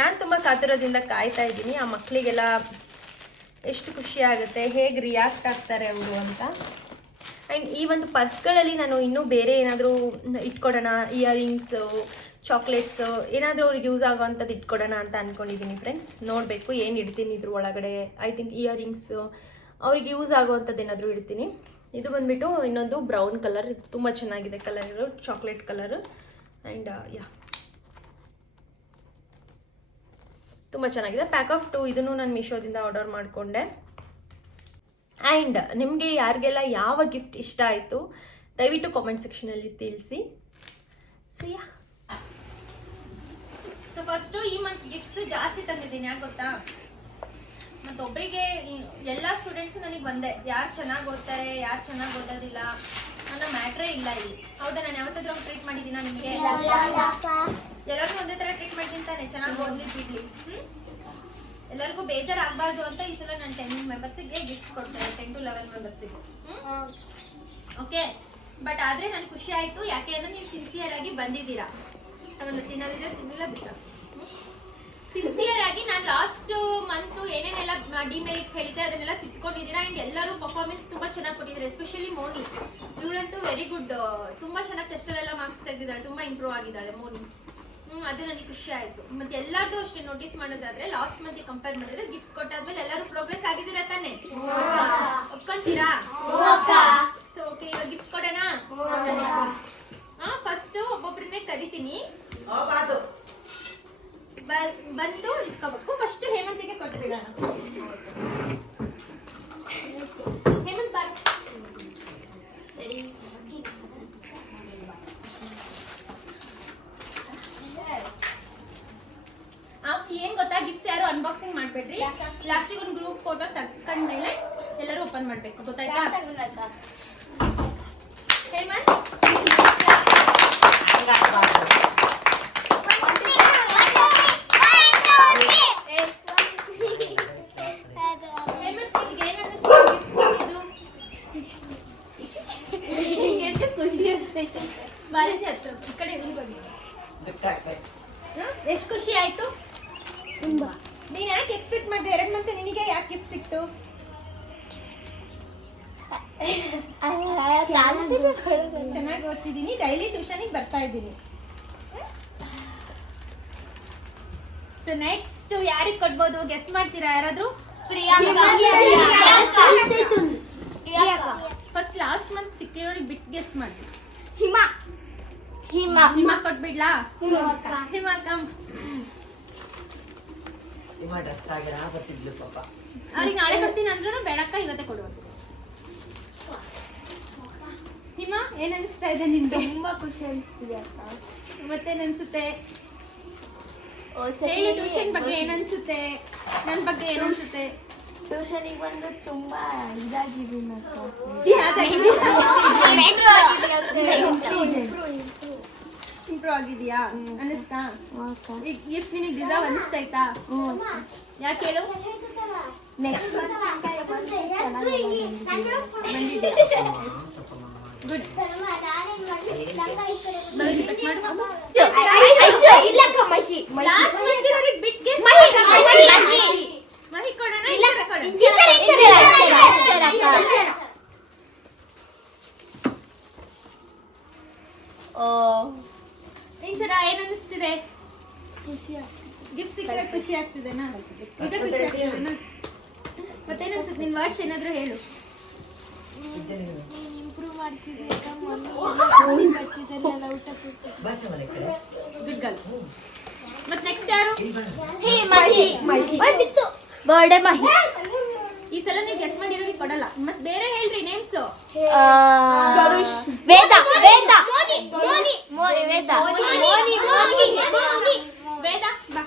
ನಾನು ತುಂಬ ಕಾತುರದಿಂದ ಕಾಯ್ತಾ ಇದ್ದೀನಿ, ಆ ಮಕ್ಕಳಿಗೆಲ್ಲ ಎಷ್ಟು ಖುಷಿ ಆಗುತ್ತೆ, ಹೇಗೆ ರಿಯಾಕ್ಟ್ ಆಗ್ತಾರೆ ಅವರು ಅಂತ. ಆ್ಯಂಡ್ ಈ ಒಂದು ಪರ್ಸ್ಗಳಲ್ಲಿ ನಾನು ಇನ್ನೂ ಬೇರೆ ಏನಾದರೂ ಇಟ್ಕೊಡೋಣ, ಇಯರಿಂಗ್ಸು, ಚಾಕ್ಲೇಟ್ಸು ಏನಾದರೂ ಅವ್ರಿಗೆ ಯೂಸ್ ಆಗೋವಂಥದ್ದು ಇಟ್ಕೊಡೋಣ ಅಂತ ಅಂದ್ಕೊಂಡಿದ್ದೀನಿ ಫ್ರೆಂಡ್ಸ್. ನೋಡಬೇಕು ಏನು ಇಡ್ತೀನಿ ಇದ್ರ ಒಳಗಡೆ. ಐ ಥಿಂಕ್ ಇಯರಿಂಗ್ಸು ಅವ್ರಿಗೆ ಯೂಸ್ ಆಗೋವಂಥದ್ದು ಏನಾದರೂ ಇಡ್ತೀನಿ. ಇದು ಬಂದುಬಿಟ್ಟು ಇನ್ನೊಂದು ಬ್ರೌನ್ ಕಲರ್, ಇದು ತುಂಬ ಚೆನ್ನಾಗಿದೆ ಕಲರ್, ಇರೋ ಚಾಕ್ಲೇಟ್ ಕಲರು. ಆ್ಯಂಡ್ ತುಂಬ ಚೆನ್ನಾಗಿದೆ. ಪ್ಯಾಕ್ ಆಫ್ 2 ಇದನ್ನು ನಾನು ಮೀಶೋದಿಂದ ಆರ್ಡರ್ ಮಾಡಿಕೊಂಡೆ. ಆ್ಯಂಡ್ ನಿಮಗೆ ಯಾರಿಗೆಲ್ಲ ಯಾವ ಗಿಫ್ಟ್ ಇಷ್ಟ ಆಯಿತು ದಯವಿಟ್ಟು ಕಾಮೆಂಟ್ ಸೆಕ್ಷನಲ್ಲಿ ತಿಳಿಸಿ. ಸೊ ಫಸ್ಟು ಈ ಮಂತ್ ಗಿಫ್ಟ್ಸ್ ಜಾಸ್ತಿ ತಂದಿದ್ದೀನಿ, ಯಾಕೆ ಗೊತ್ತಾ? ಮತ್ತೊಬ್ಬರಿಗೆ ಎಲ್ಲ ಸ್ಟೂಡೆಂಟ್ಸು ನನಗೆ ಬಂದೆ, ಯಾರು ಚೆನ್ನಾಗಿ ಓದ್ತಾರೆ ಯಾರು ಚೆನ್ನಾಗಿ ಓದೋದಿಲ್ಲ ಅನ್ನೋ ಮ್ಯಾಟ್ರೇ ಇಲ್ಲ ಇಲ್ಲಿ. ಹೌದಾ? ನಾನು ಯಾವತ್ತಾದ್ರೂ ಟ್ರೀಟ್ ಮಾಡಿದ್ದೀನ ನಿಮಗೆ? ಎಲ್ಲರಿಗೂ ಒಂದೇ ಥರ ಟ್ರೀಟ್ ಮಾಡ್ತೀನಿ ತಾನೆ, ಚೆನ್ನಾಗಿ ಓದ್ಲಿ ಬಿಡ್ಲಿ. ಎಲ್ಲರಿಗೂ ಬೇಜಾರಾಗಬಾರ್ದು ಅಂತ ಈ ಸಲ ನಾನು 10 ಮೆಂಬರ್ಸಿಗೆ ಗಿಫ್ಟ್ ಕೊಡ್ತೇನೆ, 10 to 11 ಮೆಂಬರ್ಸಿಗೆ. ಓಕೆ, ಬಟ್ ಆದರೆ ನನಗೆ ಖುಷಿ ಆಯಿತು, ಯಾಕೆ ಅಂದರೆ ನೀವು ಸಿನ್ಸಿಯರ್ ಆಗಿ ಬಂದಿದ್ದೀರಾ. ಅವನ್ನ ತಿನ್ನೋದಿದ್ರೆ ತಿನ್ನಲ್ಲ ಬಿಟ್ಟ ಸಿನ್ಸಿಯರ್ ಆಗಿ. ನಾನು ಲಾಸ್ಟ್ ಮಂತು ಏನೇನೆಲ್ಲ ಡಿಮೆರಿಟ್ಸ್ ಹೇಳಿದ್ದೆ ಅದನ್ನೆಲ್ಲ ತಿದ್ಕೊಂಡಿದ್ದೀರಾ. ಆ್ಯಂಡ್ ಎಲ್ಲರೂ ಪರ್ಫಾರ್ಮೆನ್ಸ್ ತುಂಬ ಚೆನ್ನಾಗಿ ಕೊಟ್ಟಿದ್ದಾರೆ, ಎಸ್ಪೆಷಲಿ ಮೋನಿ. ಇವಳಂತೂ ವೆರಿ ಗುಡ್, ತುಂಬ ಚೆನ್ನಾಗಿ ಟೆಸ್ಟಲ್ಲೆಲ್ಲ ಮಾರ್ಕ್ಸ್ ತೆಗೆದಿದ್ದಾಳೆ, ತುಂಬ ಇಂಪ್ರೂವ್ ಆಗಿದ್ದಾಳೆ ಮೋನಿ. ಅದು ನನಗೆ ಖುಷಿ ಆಯಿತು. ಮತ್ತು ಎಲ್ಲರದು ಅಷ್ಟೇ ನೋಟಿಸ್ ಮಾಡೋದಾದರೆ ಲಾಸ್ಟ್ ಮಂತಿಗೆ ಕಂಪೇರ್ ಮಾಡಿದ್ರೆ ಗಿಫ್ಟ್ಸ್ ಕೊಟ್ಟಾದ್ಮೇಲೆ ಎಲ್ಲರೂ ಪ್ರೋಗ್ರೆಸ್ ಆಗಿದ್ದೀರಾ ತಾನೆ? ಒಪ್ಕೊಂತೀರಾ? ಸೊ ಓಕೆ, ಇವಾಗ ಗಿಫ್ಟ್ಸ್ ಕೊಡೋಣ. ಫಸ್ಟು ಒಬ್ಬೊಬ್ಬರನ್ನೇ ಕರಿತೀನಿ, ಬಂದು ಇಸ್ಕೋಬೇಕು. ಫಸ್ಟ್ ಹೇಮಂತಿಗೆ ಕೊಟ್ಬಿಡೋಣ. ಹೇಮಂತ್ ಬಾಯ್. ಏನ್ ಗೊತ್ತಾ, ಗಿಫ್ಟ್ಸ್ ಯಾರು ಅನ್ಬಾಕ್ಸಿಂಗ್ ಮಾಡ್ಬೇಡ್ರಿ. ಲಾಸ್ಟಿಗೆ ಒಂದು ಗ್ರೂಪ್ ಫೋಟೋ ತೆಗ್ಸ್ಕೊಂಡ್ಮೇಲೆ ಎಲ್ಲರೂ ಓಪನ್ ಮಾಡ್ಬೇಕು, ಗೊತ್ತಾಯ್ತಾ? ಹೇಮಂತ್ ಬಾಲಾಜಿ ಹತ್ರ ಈ ಕಡೆ ಎಷ್ಟು ಖುಷಿ ಆಯ್ತು? ತುಂಬಾ. ನೀನ್ ಯಾಕೆ ಎಕ್ಸ್ಪೆಕ್ಟ್ ಮಾಡಿದೆ 2 ಮಂತ್ ನಿನಗೆ ಯಾಕೆ ಗಿಫ್ಟ್ ಸಿಕ್ತು? ಚೆನ್ನಾಗಿ ಓದ್ತಿದ್ದೀನಿ, ಡೈಲಿ ಟ್ಯೂಷನಿಗೆ ಬರ್ತಾ ಇದ್ದೀನಿ. ಸೊ ನೆಕ್ಸ್ಟ್ ಯಾರಿಗೆ ಕೊಡ್ಬೋದು ಗೆಸ್ ಮಾಡ್ತೀರಾ ಯಾರಾದ್ರೂ? ಫಸ್ಟ್ ಲಾಸ್ಟ್ ಮಂತ್ ಸಿಕ್ಕಿರೋರಿಗೆ ಬಿಟ್ಟು ಗೆಸ್ ಮಾಡಿ. ಹಿಮಾ ಕೊಟ್ಬಿಡ್ಲಾ? ಹಿಮಾ ಕಮ್. ಅವ್ರಿಗೆ ನಾಳೆ ಕೊಡ್ತೀನಿ ಅಂದ್ರೂ ಬೇಡಕ್ಕ, ಇವತ್ತೇ ಕೊಡುವಂತ. ಹಿಮಾ, ಏನ್ ಅನಿಸ್ತಾ ಇದೆ ನಿನ್ಗೆ? ತುಂಬಾ ಖುಷಿ ಅನಿಸ್ತಿದೆ ಅಕ್ಕ. ಮತ್ತೇನ್ ಅನ್ಸುತ್ತೆ ಹೇಳಿ? ಟ್ಯೂಷನ್ ಬಗ್ಗೆ ಏನ್ ಅನ್ಸುತ್ತೆ? ನನ್ನ ಬಗ್ಗೆ ಏನ್ ಅನ್ಸುತ್ತೆ? ಟ್ಯೂಷನಿಗೆ ಬಂದು ತುಂಬಾ ಇದಾಗಿದ್ದೀನಿ ಅಕ್ಕ. ಇಂಪ್ರೂವ್ ಆಗಿದೆಯಾ ಅನಿಸ್ತಾ? ಈಗ ಗಿಫ್ಟ್ ನಿನಗೆ ಡಿಸರ್ವ್ ಅನಿಸ್ತೈತಾ? ಯಾಕೆ ಹೇಳು? Next good. ಲಾಸ್ಟ್ ಮಂತ್ ಇರೋರಿಗೆ ಬಿಟ್ ಗೆಸ್ ಮಹಿ ಕೊಡೋಣ, ಇಲ್ಲ ಕೊಡೋಣ. ಇಂಚರ ಏನ್ ಅನಿಸ್ತಿದೆ? ಗಿಫ್ಟ್ ಸಿಕ್ಕರೆ ಖುಷಿ ಆಗ್ತಿದೆನಾ? ನಿಜ ಖುಷಿ ಆಗ್ತಿದೆನಾ? ಮತ್ತೇನ್ ಅನ್ಸುತ್ತೆ? ನಿನ್ ವರ್ಡ್ಸ್ ಏನಾದ್ರು ಹೇಳು. ಇಂಪ್ರೂವ್ ಮಾಡಿಸಿದ್ರೆ ಮತ್ ನೆಕ್ಸ್ಟ್ ಯಾರು? ಬರ್ಡೇ ಮಹಿ. ಈ ಸಲ ನೀವು ಗೆಸ್ ಮಾಡಿರೋರಿಗೆ ಕೊಡಲ್ಲ. ಮತ್ ಬೇರೆ ಹೇಳ್ರಿ ನೇಮ್ಸ್. ವೇದ ವೇದ ವೇದ ಬಾ.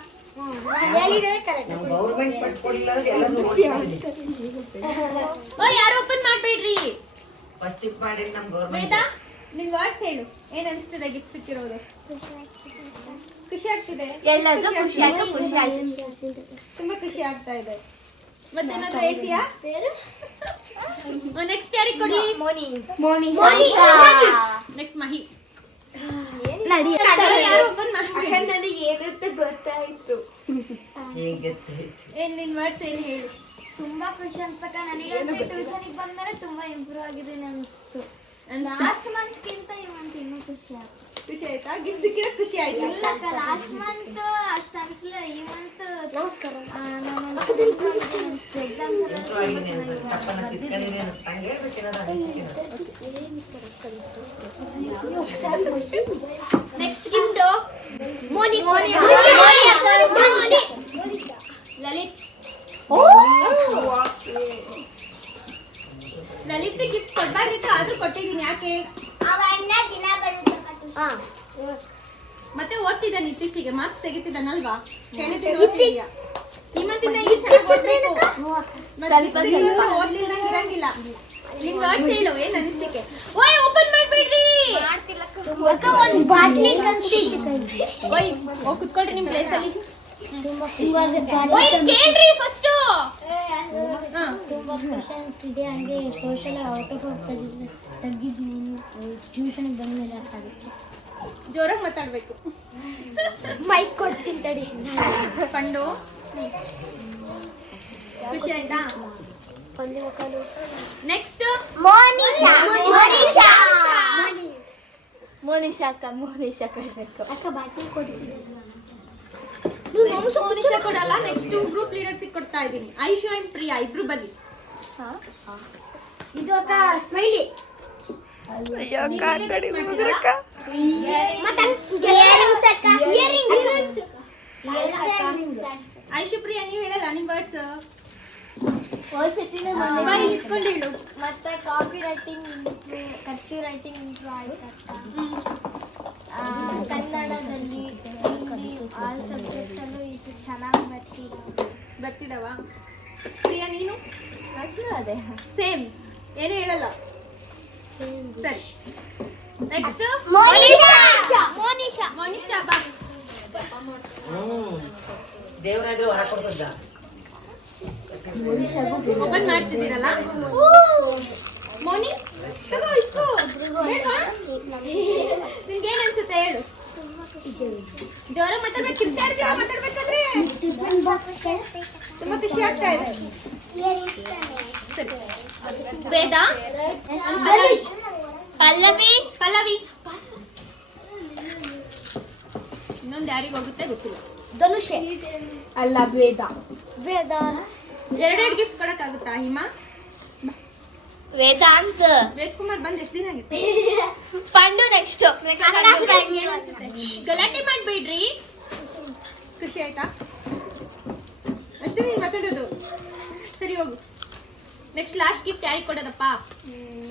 ಯಾರು ಓಪನ್ ಮಾಡ್ಬೇಡ್ರಿ. ವೇದ, ನಿನ್ ವರ್ಡ್ಸ್ ಹೇಳು. ಏನ್ ಅನಿಸ್ತಿದೆ ಗಿಫ್ಟ್ ಸಿಕ್ಕಿರೋದು? ಖುಷಿ ಆಗ್ತಿದೆ? ತುಂಬಾ ಖುಷಿ ಆಗ್ತಾ ಇದೆ. ಮತ್ತೇನಾದ್ರೂ ಹೇಳ್ತೀಯಾ? ನೆಕ್ಸ್ಟ್ ಯಾರಿಗೆ ಕೊಡ್ಲಿ? ನೆಕ್ಸ್ಟ್ ಮಹಿ. ಯಾರು ಓಪನ್ ಮಾಡ್ಬೇಡಿ. ನನಗೆ ಏನಂತ ಗೊತ್ತಾಯ್ತು. ಏನ್ ನಿನ್ ವರ್ಡ್ಸ್ ಏನ್ ಹೇಳು? ತುಂಬಾ ಖುಷಿ ಅನ್ಸಕ್ಕ. ನನಗೆ ಟ್ಯೂಷನ್ಗೆ ಬಂದ್ಮೇಲೆ ತುಂಬಾ ಇಂಪ್ರೂವ್ ಆಗಿದೆ ಅನಿಸ್ತು. ಲಾಸ್ಟ್ ಮಂತ್ಗಿಂತ ಈ ಮಂತ್ ಇನ್ನೂ ಖುಷಿ ಆಯ್ತು. ಖುಷಿ ಆಯ್ತಾ? ಗಿಫ್ಟ್ ಸಿಕ್ಕಿರೋ ಖುಷಿ ಆಯ್ತಾ? ಇಲ್ಲ, ಲಾಸ್ಟ್ ಮಂತ್ ಅಷ್ಟು ಅನ್ಸಲಿಲ್ಲ. ಈ ಮಂತ್ ನಮಸ್ಕಾರ exams next gift Moni. Lalit. Lalit gift ಕೊಡ್ಬಾರ್ದಿತ್ತು, ಆದ್ರೂ ಕೊಟ್ಟಿದ್ದೀನಿ. ಯಾಕೆ? ಮತ್ತೆ ಓದ್ತಿದ್ದಾನೆ ಇತ್ತೀಚೆಗೆ ಮಾರ್ಕ್ಸ್ ತೆಗಿತಿದ್ದಾನಲ್ವಾ ಹೇಳಿದ್ದೀನಿ ಓದ್ತಿದ್ಯಾ ಈ ಮಂತಿಂದ ಈಗ ಚೆನ್ನಾಗಿ ಓದ್ಬೇಕು ಮತ್ತೆ ಓದ್ಲಿಲ್ದಂಗೆ ಇರಂಗಿಲ್ಲ ನಿನ್ ವರ್ಡ್ಸ್ ಹೇಳು ಏನ್ ಅನಿಸ್ತಿಕೆ ಓಯ್ ಓಪನ್ ಮಾಡ್ಬಿಡ್ರಿ ಒಂದು ಬಾಟ್ಲಿ ಕನ್ಸಿತ್ತು ಓಯ್ ಹೋಗಿ ಕುತ್ಕೊಳ್ರಿ ನಿಮ್ ಪ್ಲೇಸ್ ಅಲ್ಲಿ ಓಯ್ ಕೇಳ್ರಿ ಫಸ್ಟ್ ತುಂಬಾ ಕ್ವಶನ್ಸ್ ಇದೆ ಹಂಗೆ ಸೋಷಲ್ ಔಟ್ ಆಫ್ ತೆಗಿದ್ವಿ ಟ್ಯೂಷನ್ಗೆ ಬಂದ್ಮೇಲೆ ಅರ್ಥ ಆಗುತ್ತೆ ಜೋರಾಗಿ ಮಾತಾಡ್ಬೇಕು ಮೈಕ್ ಕೊಡ್ತೀನಿ ತಡಿ ಪಂಡು ಖುಷಿ ಆಯ್ತಾ ನೆಕ್ಸ್ಟ್ ಮೋನಿಶಾ ಕಳ್ಬೇಕು ಅಕ್ಕ ಬಾಟ್ಲಿ ಕೊಡ್ತೀನಿ ಮೋನಿಶಾ ಕೊಡಲ್ಲ ನೆಕ್ಸ್ಟ್ ಗ್ರೂಪ್ ಲೀಡರ್ಸ್ ಕೊಡ್ತಾ ಇದ್ದೀನಿ ಐಶು ಅಂಡ್ ಪ್ರಿಯಾ ಇಬ್ರು ಬನ್ನಿ ಇದು ಅಕ್ಕ ಸ್ಮೈಲಿ ಐಶು ಪ್ರಿಯಾ ನೀವು ಹೇಳಲ್ಲ ನಿಮ್ ವರ್ಡ್ಸ್ ಇಟ್ಕೊಂಡು ಹೇಳು ಮತ್ತೆ copy writing cursive writing improve ಆಯ್ತು ಕನ್ನಡದಲ್ಲಿ ಹಿಂದಿ ಆಲ್ ಸಬ್ಜೆಕ್ಟ್ಸ್ ಅಲ್ಲೂ ಈ ಚೆನ್ನಾಗಿ ಬರ್ತಿದಾವ ಪ್ರಿಯಾ ನೀನು ಅದೇ ಸೇಮ್ ಏನು ಹೇಳಲ್ಲ ಸರಿ ನೆಕ್ಸ್ಟ್ ಮೋನಿಶಾ ಬಾ ದೇವರಾಜು ಹೊರ ಕೊಡ್ತಿದ್ದ ಓಪನ್ ಮಾಡ್ತಿದ್ದೀರಲ್ಲ ಮೋನಿ ತಗೋ ಇಸ್ಕೋ ನಿನ್ಗೆ ಏನ್ ಅನ್ಸುತ್ತೆ ಹೇಳು ಜೋರ ಮಾತಾಡ್ಬೇಕು ಕಿರ್ಚಾಡ್ತೀರಾ ಮಾತಾಡ್ಬೇಕಾದ್ರೆ ತುಂಬಾ ಖುಷಿ ಆಗ್ತಾ ಇದೆ ಸರಿ ವೇದ ಪಲ್ಲವಿ ಇನ್ನೊಂದು ಯಾರಿಗೆ ಹೋಗುತ್ತೆ ಗೊತ್ತಿಲ್ಲ ಧನುಷೆ ಅಲ್ಲ ವೇದ ಎರಡೆರಡು ಗಿಫ್ಟ್ ಕೊಡಕ್ಕಾಗುತ್ತಾ ಹಿಮಾ ವೇದಾಂತ್ ವೇದ್ ಕುಮಾರ್ ಬಂದ್ ಎಷ್ಟು ದಿನ ಆಗುತ್ತೆ ಪಂಡು ನೆಕ್ಸ್ಟ್ ಗಲಾಟೆ ಮಾಡ್ಬೇಡ್ರಿ ಖುಷಿ ಆಯ್ತಾ ಅಷ್ಟೇ ನೀನ್ ಮಾತಾಡೋದು ಸರಿ ಹೋಗು ನೆಕ್ಸ್ಟ್ ಲಾಸ್ಟ್ ಗಿಫ್ಟ್ ಯಾರಿಗೆ ಕೊಡೋದಪ್ಪ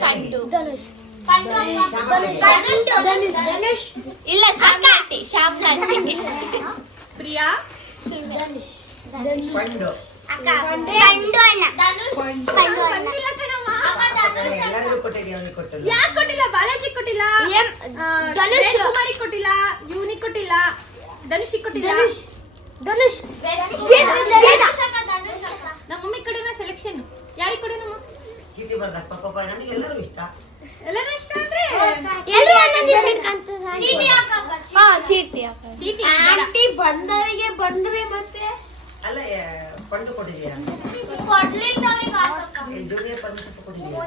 ಪಂಡು ಧನುಷ್ ಇಲ್ಲ ಶ್ಯಾಮ್ಲಾ ಆಂಟಿ ಪ್ರಿಯಾ ಪಂಡು ಬಂದಿಲ್ಲ ಕಣವ್ವ. ಎಲ್ಲರಿಗೂ ಕೊಟ್ಟಿದ್ದೀವಿ ಅವನಿಗೆ ಕೊಟ್ಟಿಲ್ಲ ಯಾಕ್ ಕೊಟ್ಟಿಲ್ಲ ಬಾಲಾಜಿ ಕೊಟ್ಟಿಲ್ಲ ಧನುಷ್. ವೇದ್ ಕುಮಾರಿಗೆ ಕೊಟ್ಟಿಲ್ಲ ಇವನಿಗೆ ಕೊಟ್ಟಿಲ್ಲ ಧನುಷಿಗೆ ಕೊಟ್ಟಿಲ್ಲ ಧನುಷ್ ನಮ್ಮ ಮಮ್ಮಿ ಕಡೆನ ಸೆಲೆಕ್ಷನ್ ಯಾರಿಗೆ ಕೊಡಿ ನಮ್ಮ ಚೀಟಿ ಬರ್ದ ಪಾಪ ನಮಗೆ ಎಲ್ಲರೂ ಇಷ್ಟ ಎಲ್ಲರೂ ಇಷ್ಟ ಅಂದ್ರೆ ಎಲ್ಲರೂ ಒಂದೊಂದು ಸೈಡ್ ಕಾಣ್ತದೆ ಚೀಟಿ ಚೀಟಿ ಆಂಟಿ ಬಂದವರಿಗೆ ಬಂದ್ರೆ ಮತ್ತೆ ಅಲ್ಲ ಪಂಡು ಕೊಟ್ಟಿದ್ಯಾ ಜೂನಿಯರ್ ಪರ್ಮಿಷನ್ ಕೊಟ್ಟಿದ್ಯಾ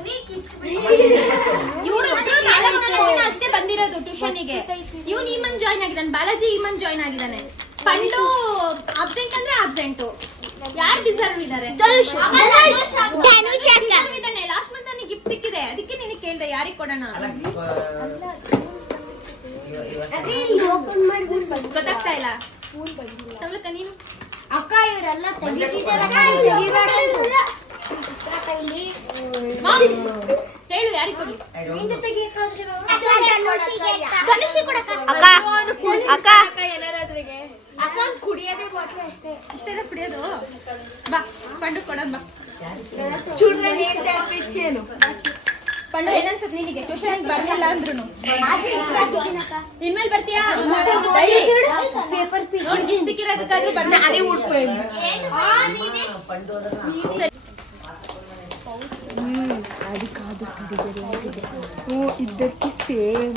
ಇವ್ರು 4 ದಿನ ಅಷ್ಟೇ ಬಂದಿರೋದು ಟ್ಯೂಷನ್ಗೆ ಇವ್ನು ಈ ಮಂತ್ ಜಾಯ್ನ್ ಆಗಿದ್ದಾನೆ ಬಾಲಾಜಿ ಈ ಮಂತ್ ಜಾಯ್ನ್ ಆಗಿದ್ದಾನೆ ಪಂಡು ಅಬ್ಸೆಂಟ್ ಅಂದ್ರೆ ಅಬ್ಸೆಂಟ್ ಯಾರು ಡಿಸರ್ವ್ ಇದ್ದಾರೆ ಇದ್ದಾನೆ ಲಾಸ್ಟ್ ಮಂತ್ ನನಗೆ ಗಿಫ್ಟ್ ಸಿಕ್ಕಿದೆ ಅದಕ್ಕೆ ನಿನಗೆ ಕೇಳ್ದೆ ಯಾರಿಗೆ ಕೊಡೋಣ ಅಲ್ಲ ಗೊತ್ತಾಗ್ತಾ ಇಲ್ಲ ತಗೊಳಕ ನೀನು ಅಕ್ಕ ಇವರೆಲ್ಲ ಹೇಳು ಯಾರಿಗೆ ಕೊಡ್ಲಿ ಇಷ್ಟೆಲ್ಲ ಕುಡಿಯೋದು ಬಾ ಪಂಡು ಕೊಡೋದು ಬಾ ಪಂಡು ಏನನ್ಸುತ್ತೆ ನಿನಗೆ ಟ್ಯೂಷನ್ ಬರ್ಲಿಲ್ಲ ಅಂದ್ರು ಇನ್ಮೇಲೆ ಬರ್ತೀಯಾ ನೋಡಿ ಗಿಫ್ಟ್ ಸಿಕ್ಕಿರೋದಕ್ಕಾದ್ರೂ ಬರ್ಬೇಕು ಪಂಡು ಇದ್ದಕ್ಕೆ ಸೇಮ್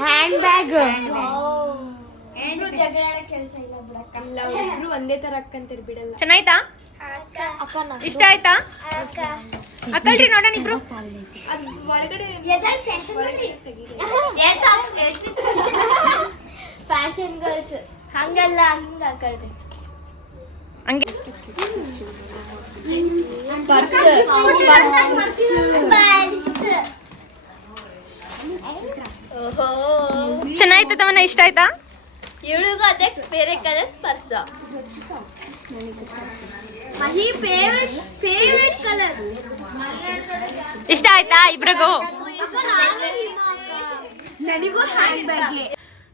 ಹ್ಯಾಂಡ್ ಬ್ಯಾಗ್ ಕೆಲಸ ಇಲ್ಲ ಬಿಡಕ್ಕ ಇಬ್ರು ಒಂದೇ ತರ ಅಕ್ಕಂತೀರ್ ಬಿಡಲ್ಲ. ಚೆನ್ನಾಯ್ತಾ ಇಷ್ಟ ಆಯ್ತಾ ಅಕ್ಕಲ್ರಿ ನೋಡೋಣ ಇಬ್ರು ಫ್ಯಾಷನ್ ಗರ್ಲ್ಸ್ ಹಂಗಲ್ಲ ಹಿಂಗ ಹಾಕಳ್ರಿ ಹಂಗೆ ಚೆನ್ನಾಯ್ತಾ ತವನ ಇಷ್ಟ ಆಯ್ತಾ ಇವಳಿಗೂ ಅದೇ ಬೇರೆ ಕಲರ್ ಸ್ಪರ್ಶ ಮಹಿ ಫೇವ್ರೆಟ್ ಕಲರ್ ಇಷ್ಟ ಆಯ್ತಾ ಇಬ್ರಿಗೂ ನಾನು ನನಗೂ ಹ್ಯಾಂಡ್ ಬ್ಯಾಗ್.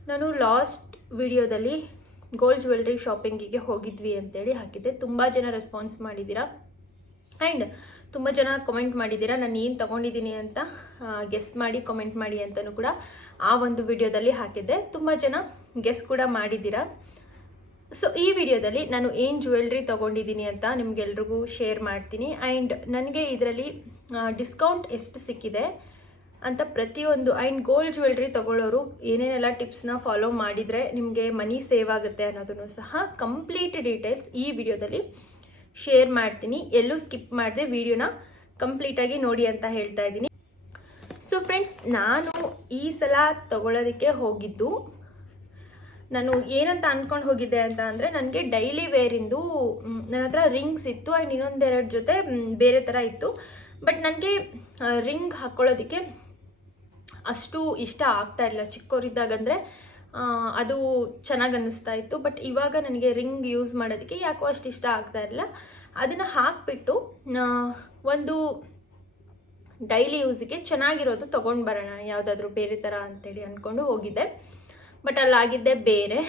ನಾನು ಲಾಸ್ಟ್ ವಿಡಿಯೋದಲ್ಲಿ ಗೋಲ್ಡ್ ಜ್ಯುವೆಲ್ರಿ ಶಾಪಿಂಗಿಗೆ ಹೋಗಿದ್ವಿ ಅಂತೇಳಿ ಹಾಕಿದ್ದೆ. ತುಂಬ ಜನ ರೆಸ್ಪಾನ್ಸ್ ಮಾಡಿದ್ದೀರಾ ಆ್ಯಂಡ್ ತುಂಬ ಜನ ಕಮೆಂಟ್ ಮಾಡಿದ್ದೀರಾ ನಾನು ಏನು ತೊಗೊಂಡಿದ್ದೀನಿ ಅಂತ ಗೆಸ್ ಮಾಡಿ ಕಮೆಂಟ್ ಮಾಡಿ ಅಂತಲೂ ಕೂಡ ಆ ಒಂದು ವಿಡಿಯೋದಲ್ಲಿ ಹಾಕಿದ್ದೆ. ತುಂಬ ಜನ ಗೆಸ್ ಕೂಡ ಮಾಡಿದ್ದೀರಾ. ಸೊ ಈ ವಿಡಿಯೋದಲ್ಲಿ ನಾನು ಏನು ಜ್ಯುವೆಲ್ರಿ ತೊಗೊಂಡಿದ್ದೀನಿ ಅಂತ ನಿಮಗೆಲ್ರಿಗೂ ಶೇರ್ ಮಾಡ್ತೀನಿ. ಆ್ಯಂಡ್ ನನಗೆ ಇದರಲ್ಲಿ ಡಿಸ್ಕೌಂಟ್ ಎಷ್ಟು ಸಿಕ್ಕಿದೆ ಅಂತ ಪ್ರತಿಯೊಂದು, ಆ್ಯಂಡ್ ಗೋಲ್ಡ್ ಜ್ಯುವೆಲ್ರಿ ತೊಗೊಳ್ಳೋರು ಏನೇನೆಲ್ಲ ಟಿಪ್ಸ್ನ ಫಾಲೋ ಮಾಡಿದರೆ ನಿಮಗೆ ಮನಿ ಸೇವ್ ಆಗುತ್ತೆ ಅನ್ನೋದನ್ನು ಸಹ ಕಂಪ್ಲೀಟ್ ಡೀಟೇಲ್ಸ್ ಈ ವಿಡಿಯೋದಲ್ಲಿ ಶೇರ್ ಮಾಡ್ತೀನಿ. ಎಲ್ಲೂ ಸ್ಕಿಪ್ ಮಾಡದೆ ವಿಡಿಯೋನ ಕಂಪ್ಲೀಟಾಗಿ ನೋಡಿ ಅಂತ ಹೇಳ್ತಾ ಇದ್ದೀನಿ. ಸೊ ಫ್ರೆಂಡ್ಸ್, ನಾನು ಈ ಸಲ ತೊಗೊಳ್ಳೋದಕ್ಕೆ ಹೋಗಿದ್ದು, ನಾನು ಏನಂತ ಅಂದ್ಕೊಂಡು ಹೋಗಿದ್ದೆ ಅಂತ ಅಂದರೆ ನನಗೆ ಡೈಲಿ ವೇರಿಂದು ನನ್ನ ಹತ್ರ ರಿಂಗ್ಸ್ ಇತ್ತು ಆ್ಯಂಡ್ ಇನ್ನೊಂದೆರಡು ಜೊತೆ ಬೇರೆ ಥರ ಇತ್ತು. ಬಟ್ ನನಗೆ ರಿಂಗ್ ಹಾಕ್ಕೊಳ್ಳೋದಕ್ಕೆ ಅಷ್ಟು ಇಷ್ಟ ಆಗ್ತಾ ಇಲ್ಲ. ಚಿಕ್ಕವರಿದ್ದಾಗಂದರೆ ಅದು ಚೆನ್ನಾಗಿ ಅನ್ನಿಸ್ತಾ ಇತ್ತು. ಬಟ್ ಇವಾಗ ನನಗೆ ರಿಂಗ್ ಯೂಸ್ ಮಾಡೋದಕ್ಕೆ ಯಾಕೋ ಅಷ್ಟು ಇಷ್ಟ ಆಗ್ತಾ ಇಲ್ಲ. ಅದನ್ನು ಹಾಕಿಬಿಟ್ಟು ಒಂದು ಡೈಲಿ ಯೂಸಿಗೆ ಚೆನ್ನಾಗಿರೋದು ತೊಗೊಂಡು ಬರೋಣ ಯಾವುದಾದ್ರೂ ಬೇರೆ ಥರ ಅಂತೇಳಿ ಅಂದ್ಕೊಂಡು ಹೋಗಿದ್ದೆ. ಬಟ್ ಅಲ್ಲಾಗಿದ್ದೆ ಬೇರೆ.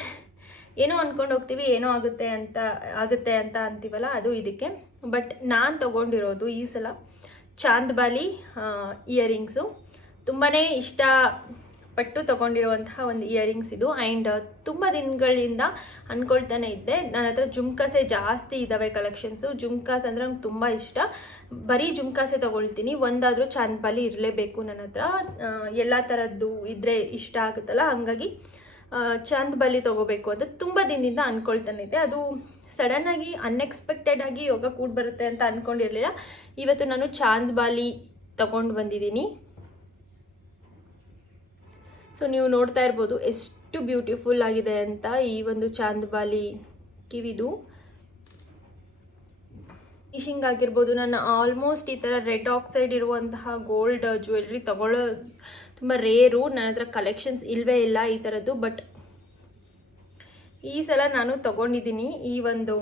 ಏನೋ ಅಂದ್ಕೊಂಡು ಹೋಗ್ತೀವಿ, ಏನೋ ಆಗುತ್ತೆ ಅಂತ ಅಂತೀವಲ್ಲ, ಅದು ಇದಕ್ಕೆ. ಬಟ್ ನಾನು ತೊಗೊಂಡಿರೋದು ಈ ಸಲ ಚಾಂದ್ಬಾಲಿ ಇಯರಿಂಗ್ಸು. ತುಂಬಾ ಇಷ್ಟಪಟ್ಟು ತೊಗೊಂಡಿರುವಂತಹ ಒಂದು ಇಯರಿಂಗ್ಸ್ ಇದು. ಆ್ಯಂಡ್ ತುಂಬ ದಿನಗಳಿಂದ ಅಂದ್ಕೊಳ್ತಾನೆ ಇದ್ದೆ, ನನ್ನ ಹತ್ರ ಜುಮ್ಕಾಸೆ ಜಾಸ್ತಿ ಇದ್ದಾವೆ ಕಲೆಕ್ಷನ್ಸು. ಜುಮ್ಕಾಸ್ ಅಂದರೆ ನಂಗೆ ತುಂಬ ಇಷ್ಟ. ಬರೀ ಜುಮ್ಕಾಸೆ ತೊಗೊಳ್ತೀನಿ, ಒಂದಾದರೂ ಚಾಂದ್ಬಾಲಿ ಇರಲೇಬೇಕು ನನ್ನ ಹತ್ರ. ಎಲ್ಲ ಥರದ್ದು ಇದ್ದರೆ ಇಷ್ಟ ಆಗುತ್ತಲ್ಲ, ಹಾಗಾಗಿ ಚಾಂದ್ಬಾಲಿ ತೊಗೋಬೇಕು ಅಂತ ತುಂಬ ದಿನದಿಂದ ಅಂದ್ಕೊಳ್ತಾನೆ ಇದ್ದೆ. ಅದು ಸಡನ್ನಾಗಿ ಅನ್ಎಕ್ಸ್ಪೆಕ್ಟೆಡ್ ಆಗಿ ಯೋಗ ಕೂಡ ಬರುತ್ತೆ ಅಂತ ಅಂದ್ಕೊಂಡಿರಲಿಲ್ಲ. ಇವತ್ತು ನಾನು ಚಾಂದ್ಬಾಲಿ ತೊಗೊಂಡು ಬಂದಿದ್ದೀನಿ. ಸೊ ನೀವು ನೋಡ್ತಾ ಇರ್ಬೋದು ಎಷ್ಟು ಬ್ಯೂಟಿಫುಲ್ ಆಗಿದೆ ಅಂತ ಈ ಒಂದು ಚಾಂದ್ಬಾಲಿ ಕಿವಿದು ಫಿನಿಶಿಂಗ್ ಆಗಿರ್ಬೋದು. ನಾನು ಆಲ್ಮೋಸ್ಟ್ ಈ ಥರ ರೆಡ್ ಆಕ್ಸೈಡ್ ಇರುವಂತಹ ಗೋಲ್ಡ್ ಜ್ಯುವೆಲ್ರಿ ತೊಗೊಳ್ಳೋ ತುಂಬ ರೇರು. ನನ್ನ ಹತ್ರ ಕಲೆಕ್ಷನ್ಸ್ ಇಲ್ಲವೇ ಇಲ್ಲ ಈ ಥರದ್ದು. ಬಟ್ ಈ ಸಲ ನಾನು ತೊಗೊಂಡಿದ್ದೀನಿ. ಈ ಒಂದು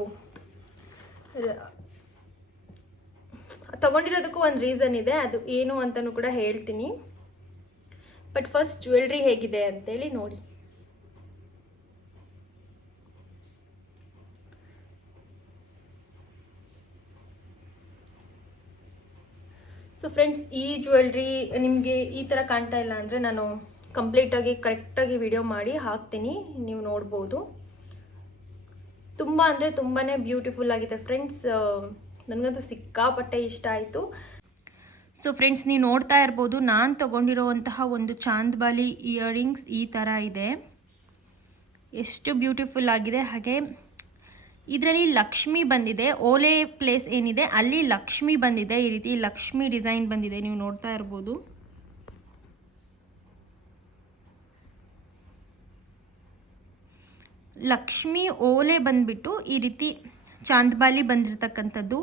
ತೊಗೊಂಡಿರೋದಕ್ಕೂ ಒಂದು ರೀಸನ್ ಇದೆ, ಅದು ಏನು ಅಂತಲೂ ಕೂಡ ಹೇಳ್ತೀನಿ. ಬಟ್ ಫಸ್ಟ್ ಜ್ಯುವೆಲ್ರಿ ಹೇಗಿದೆ ಅಂತೇಳಿ ನೋಡಿ. ಸೊ ಫ್ರೆಂಡ್ಸ್, ಈ ಜ್ಯುವೆಲ್ರಿ ನಿಮಗೆ ಈ ಥರ ಕಾಣ್ತಾ ಇಲ್ಲ ಅಂದರೆ ನಾನು ಕಂಪ್ಲೀಟಾಗಿ ಕರೆಕ್ಟಾಗಿ ವಿಡಿಯೋ ಮಾಡಿ ಹಾಕ್ತೀನಿ, ನೀವು ನೋಡ್ಬೋದು. ತುಂಬ ಅಂದರೆ ತುಂಬಾ ಬ್ಯೂಟಿಫುಲ್ ಆಗಿದೆ ಫ್ರೆಂಡ್ಸ್. ನನಗಂತೂ ಸಿಕ್ಕಾಪಟ್ಟೆ ಇಷ್ಟ ಆಯಿತು. ಸೊ ಫ್ರೆಂಡ್ಸ್, ನೀವು ನೋಡ್ತಾ ಇರ್ಬೋದು ನಾನು ತೊಗೊಂಡಿರೋವಂತಹ ಒಂದು ಚಾಂದ್ಬಾಲಿ ಇಯರಿಂಗ್ಸ್ ಈ ಥರ ಇದೆ. ಎಷ್ಟು ಬ್ಯೂಟಿಫುಲ್ ಆಗಿದೆ. ಹಾಗೆ ಇದರಲ್ಲಿ ಲಕ್ಷ್ಮಿ ಬಂದಿದೆ. ಓಲೆ ಪ್ಲೇಸ್ ಏನಿದೆ ಅಲ್ಲಿ ಲಕ್ಷ್ಮಿ ಬಂದಿದೆ. ಈ ರೀತಿ ಲಕ್ಷ್ಮಿ ಡಿಸೈನ್ ಬಂದಿದೆ, ನೀವು ನೋಡ್ತಾ ಇರ್ಬೋದು. ಲಕ್ಷ್ಮಿ ಓಲೆ ಬಂದ್ಬಿಟ್ಟು ಈ ರೀತಿ ಚಾಂದ್ಬಾಲಿ ಬಂದಿರತಕ್ಕಂಥದ್ದು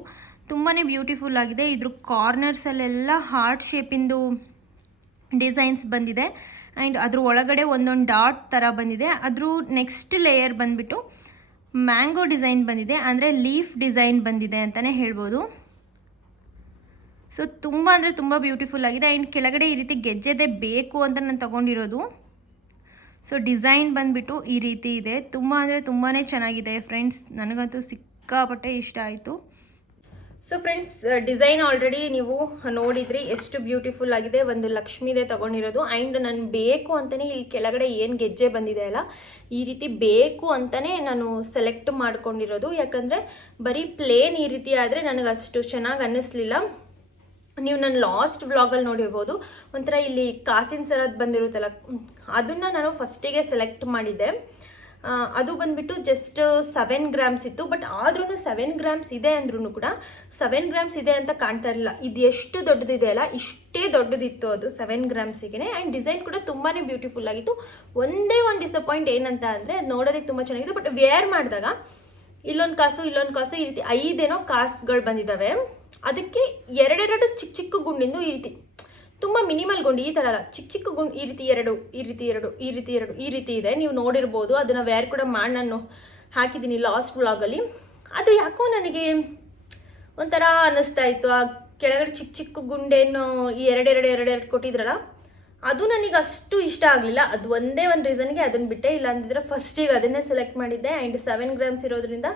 ತುಂಬಾ ಬ್ಯೂಟಿಫುಲ್ ಆಗಿದೆ. ಇದ್ರ ಕಾರ್ನರ್ಸಲ್ಲೆಲ್ಲ ಹಾರ್ಟ್ ಶೇಪಿಂದು ಡಿಸೈನ್ಸ್ ಬಂದಿದೆ. ಆ್ಯಂಡ್ ಅದ್ರ ಒಳಗಡೆ ಒಂದೊಂದು ಡಾಟ್ ಥರ ಬಂದಿದೆ. ಅದ್ರ ನೆಕ್ಸ್ಟ್ ಲೇಯರ್ ಬಂದ್ಬಿಟ್ಟು ಮ್ಯಾಂಗೋ ಡಿಸೈನ್ ಬಂದಿದೆ, ಅಂದರೆ ಲೀಫ್ ಡಿಸೈನ್ ಬಂದಿದೆ ಅಂತಲೇ ಹೇಳ್ಬೋದು. ಸೊ ತುಂಬ ಅಂದರೆ ತುಂಬ ಬ್ಯೂಟಿಫುಲ್ ಆಗಿದೆ. ಆ್ಯಂಡ್ ಕೆಳಗಡೆ ಈ ರೀತಿ ಗೆಜ್ಜೆದೆ ಬೇಕು ಅಂತ ನಾನು ತೊಗೊಂಡಿರೋದು. ಸೊ ಡಿಸೈನ್ ಬಂದ್ಬಿಟ್ಟು ಈ ರೀತಿ ಇದೆ. ತುಂಬ ಅಂದರೆ ತುಂಬಾ ಚೆನ್ನಾಗಿದೆ ಫ್ರೆಂಡ್ಸ್. ನನಗಂತೂ ಸಿಕ್ಕಾಪಟ್ಟೆ ಇಷ್ಟ ಆಯಿತು. ಸೊ ಫ್ರೆಂಡ್ಸ್, ಡಿಸೈನ್ ಆಲ್ರೆಡಿ ನೀವು ನೋಡಿದ್ರಿ ಎಷ್ಟು ಬ್ಯೂಟಿಫುಲ್ ಆಗಿದೆ. ಒಂದು ಲಕ್ಷ್ಮಿದೆ ತೊಗೊಂಡಿರೋದು. ಆ್ಯಂಡ್ ನಾನು ಬೇಕು ಅಂತಲೇ ಇಲ್ಲಿ ಕೆಳಗಡೆ ಏನು ಗೆಜ್ಜೆ ಬಂದಿದೆ ಅಲ್ಲ, ಈ ರೀತಿ ಬೇಕು ಅಂತಲೇ ನಾನು ಸೆಲೆಕ್ಟ್ ಮಾಡ್ಕೊಂಡಿರೋದು. ಯಾಕಂದರೆ ಬರೀ ಪ್ಲೇನ್ ಈ ರೀತಿ ಆದರೆ ನನಗೆ ಅಷ್ಟು ಚೆನ್ನಾಗಿ ಅನ್ನಿಸ್ಲಿಲ್ಲ. ನೀವು ನನ್ನ ಲಾಸ್ಟ್ ವ್ಲಾಗಲ್ಲಿ ನೋಡಿರ್ಬೋದು, ಒಂಥರ ಇಲ್ಲಿ ಕಾಸಿನ ಸರದ್ದು ಬಂದಿರುತ್ತಲ್ಲ, ಅದನ್ನು ನಾನು ಫಸ್ಟಿಗೆ ಸೆಲೆಕ್ಟ್ ಮಾಡಿದ್ದೆ. ಅದು ಬಂದುಬಿಟ್ಟು ಜಸ್ಟ್ 7 ಗ್ರಾಮ್ಸ್ ಇತ್ತು. ಬಟ್ ಆದ್ರೂ 7 ಗ್ರಾಮ್ಸ್ ಇದೆ ಅಂದ್ರೂ ಕೂಡ 7 ಗ್ರಾಮ್ಸ್ ಇದೆ ಅಂತ ಕಾಣ್ತಾ ಇರಲಿಲ್ಲ. ಇದು ಎಷ್ಟು ದೊಡ್ಡದಿದೆ ಅಲ್ಲ, ಇಷ್ಟೇ ದೊಡ್ಡದಿತ್ತು ಅದು 7 ಗ್ರಾಮ್ಸಿಗೆ. ಆ್ಯಂಡ್ ಡಿಸೈನ್ ಕೂಡ ತುಂಬಾ ಬ್ಯೂಟಿಫುಲ್ ಆಗಿತ್ತು. ಒಂದೇ ಒಂದು ಡಿಸಪಾಯಿಂಟ್ ಏನಂತ ಅಂದರೆ, ಅದು ನೋಡೋದಕ್ಕೆ ತುಂಬ ಚೆನ್ನಾಗಿತ್ತು. ಬಟ್ ವೇರ್ ಮಾಡಿದಾಗ ಇಲ್ಲೊಂದು ಕಾಸು ಈ ರೀತಿ 5 ಕಾಸುಗಳು ಬಂದಿದ್ದಾವೆ. ಅದಕ್ಕೆ ಎರಡೆರಡು ಚಿಕ್ಕ ಚಿಕ್ಕ ಗುಂಡಿಂದು ಈ ರೀತಿ ತುಂಬ ಮಿನಿಮಲ್ ಗುಂಡು, ಈ ಥರ ಅಲ್ಲ, ಚಿಕ್ಕ ಚಿಕ್ಕ ಗುಂಡು ಈ ರೀತಿ ಈ ರೀತಿ ಇದೆ. ನೀವು ನೋಡಿರ್ಬೋದು. ಅದನ್ನು ವೇರ್ ಕೂಡ ಮಾಡಿ ನಾನು ಹಾಕಿದ್ದೀನಿ ಲಾಸ್ಟ್ ವ್ಲಾಗಲ್ಲಿ. ಅದು ಯಾಕೋ ನನಗೆ ಒಂಥರ ಅನ್ನಿಸ್ತಾ ಇತ್ತು. ಆ ಕೆಳಗಡೆ ಚಿಕ್ಕ ಚಿಕ್ಕ ಗುಂಡೇನು ಈ ಎರಡೆರಡು ಕೊಟ್ಟಿದ್ರಲ್ಲ, ಅದು ನನಗೆ ಅಷ್ಟು ಇಷ್ಟ ಆಗಲಿಲ್ಲ. ಅದು ಒಂದೇ ಒಂದು ರೀಸನ್ಗೆ ಅದನ್ನು ಬಿಟ್ಟೆ, ಇಲ್ಲ ಅಂದಿದ್ರೆ ಫಸ್ಟಿಗೆ ಅದನ್ನೇ ಸೆಲೆಕ್ಟ್ ಮಾಡಿದ್ದೆ. ಆ್ಯಂಡ್ 7 ಗ್ರಾಮ್ಸ್ ಇರೋದ್ರಿಂದ